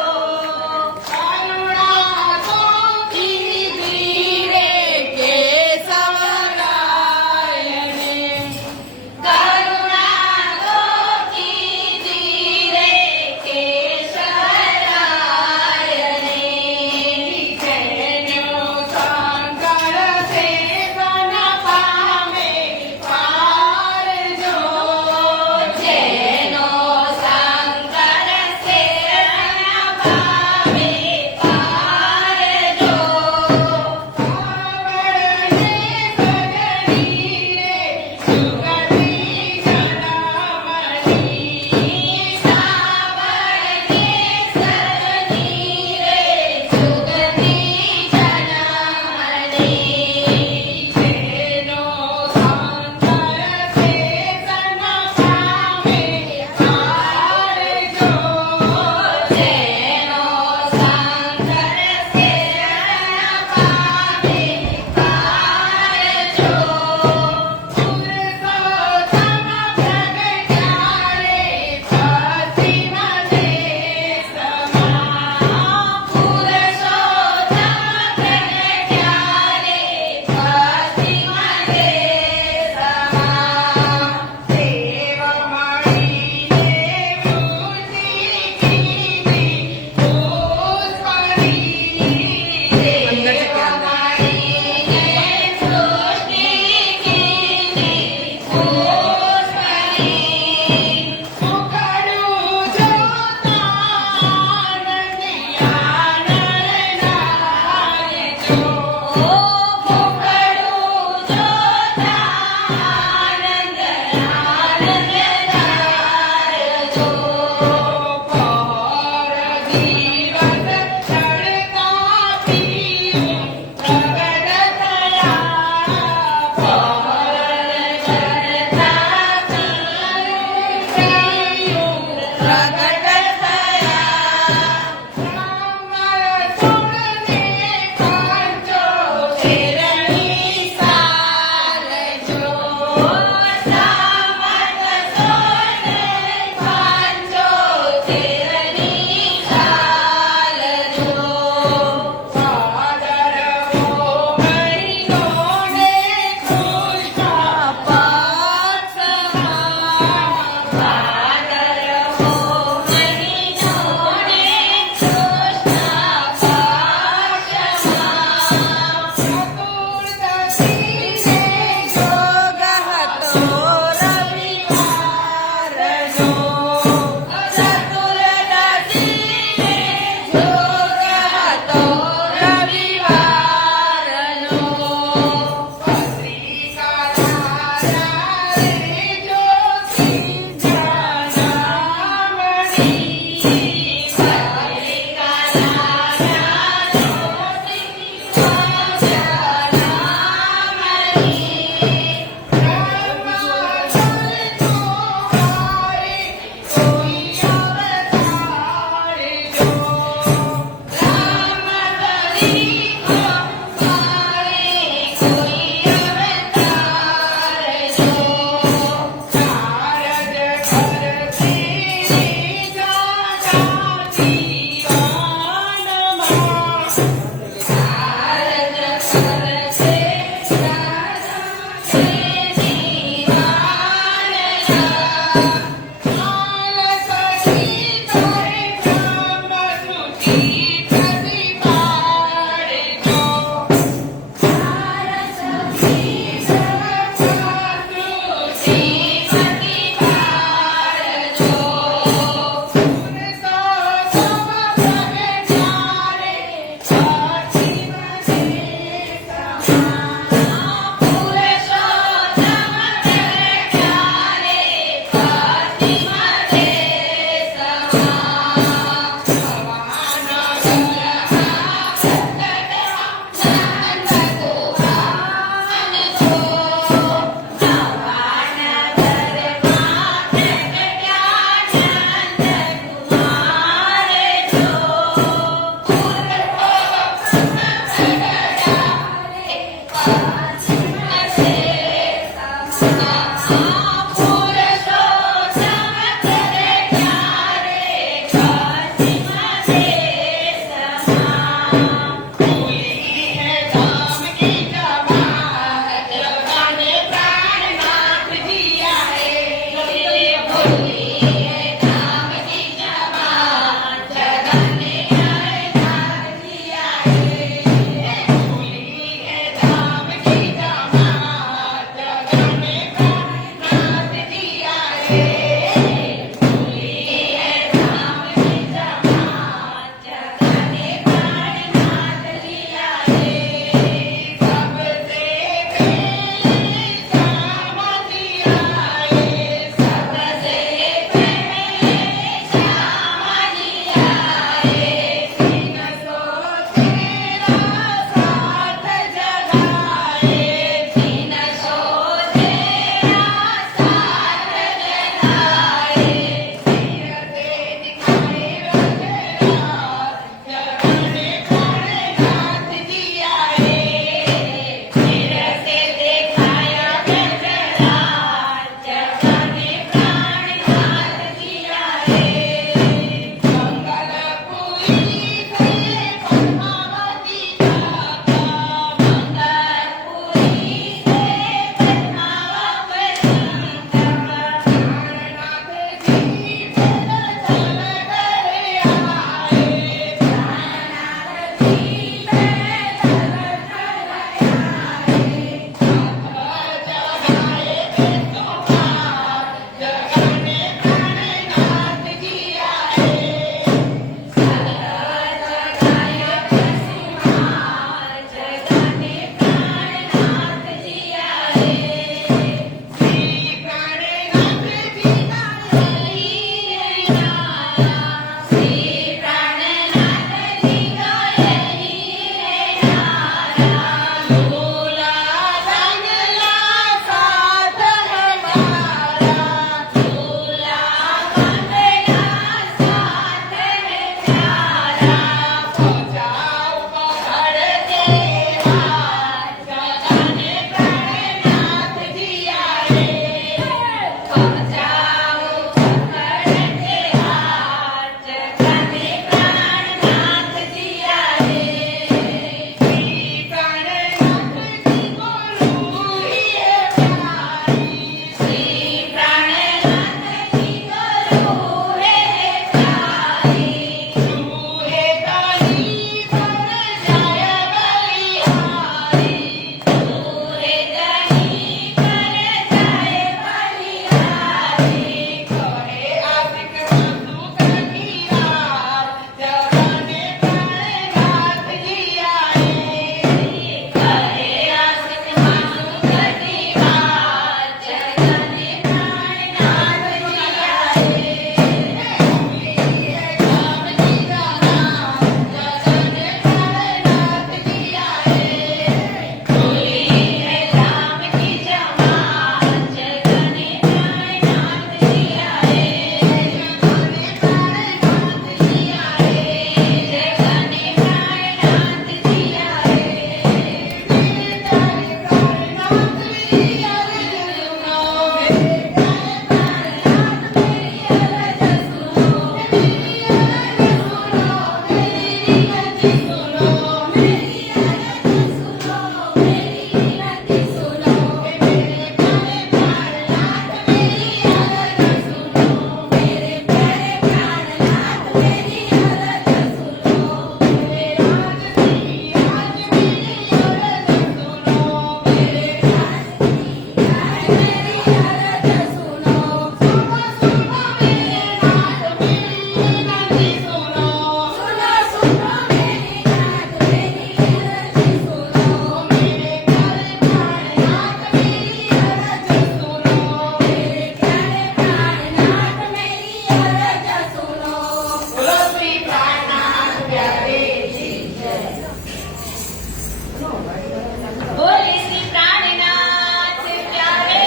બોલે શ્રી પ્રાણનાથ પ્યારે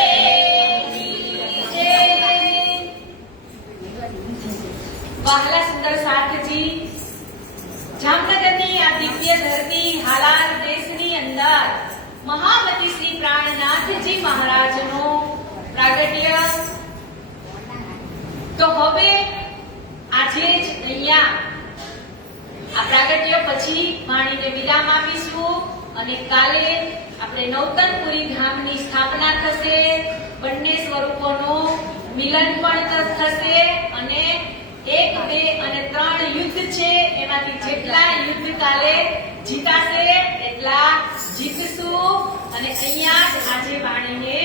જય. વહાલા સુંદર સાથજી, જામનગરની આ દિવ્ય ધરતી હાલાર દેશની અંદર મહામતી શ્રી પ્રાણનાથજી મહારાજનો પ્રાગટ્ય. તો હવે આજે જ અહીંયા આ પ્રાગટ્ય પછી વાણીને વિરામ આપીશું અને કાલે આપણે નવતનપુરી ધામની સ્થાપના થશે. બંને સ્વરૂપોનો મિલન પણ થશે અને 1, 2 અને 3 યુદ્ધ છે, એમાંથી જેટલા યુદ્ધ કાલે જીતાશે એટલા જીતશું. અને અહીંયા આજે વાણીને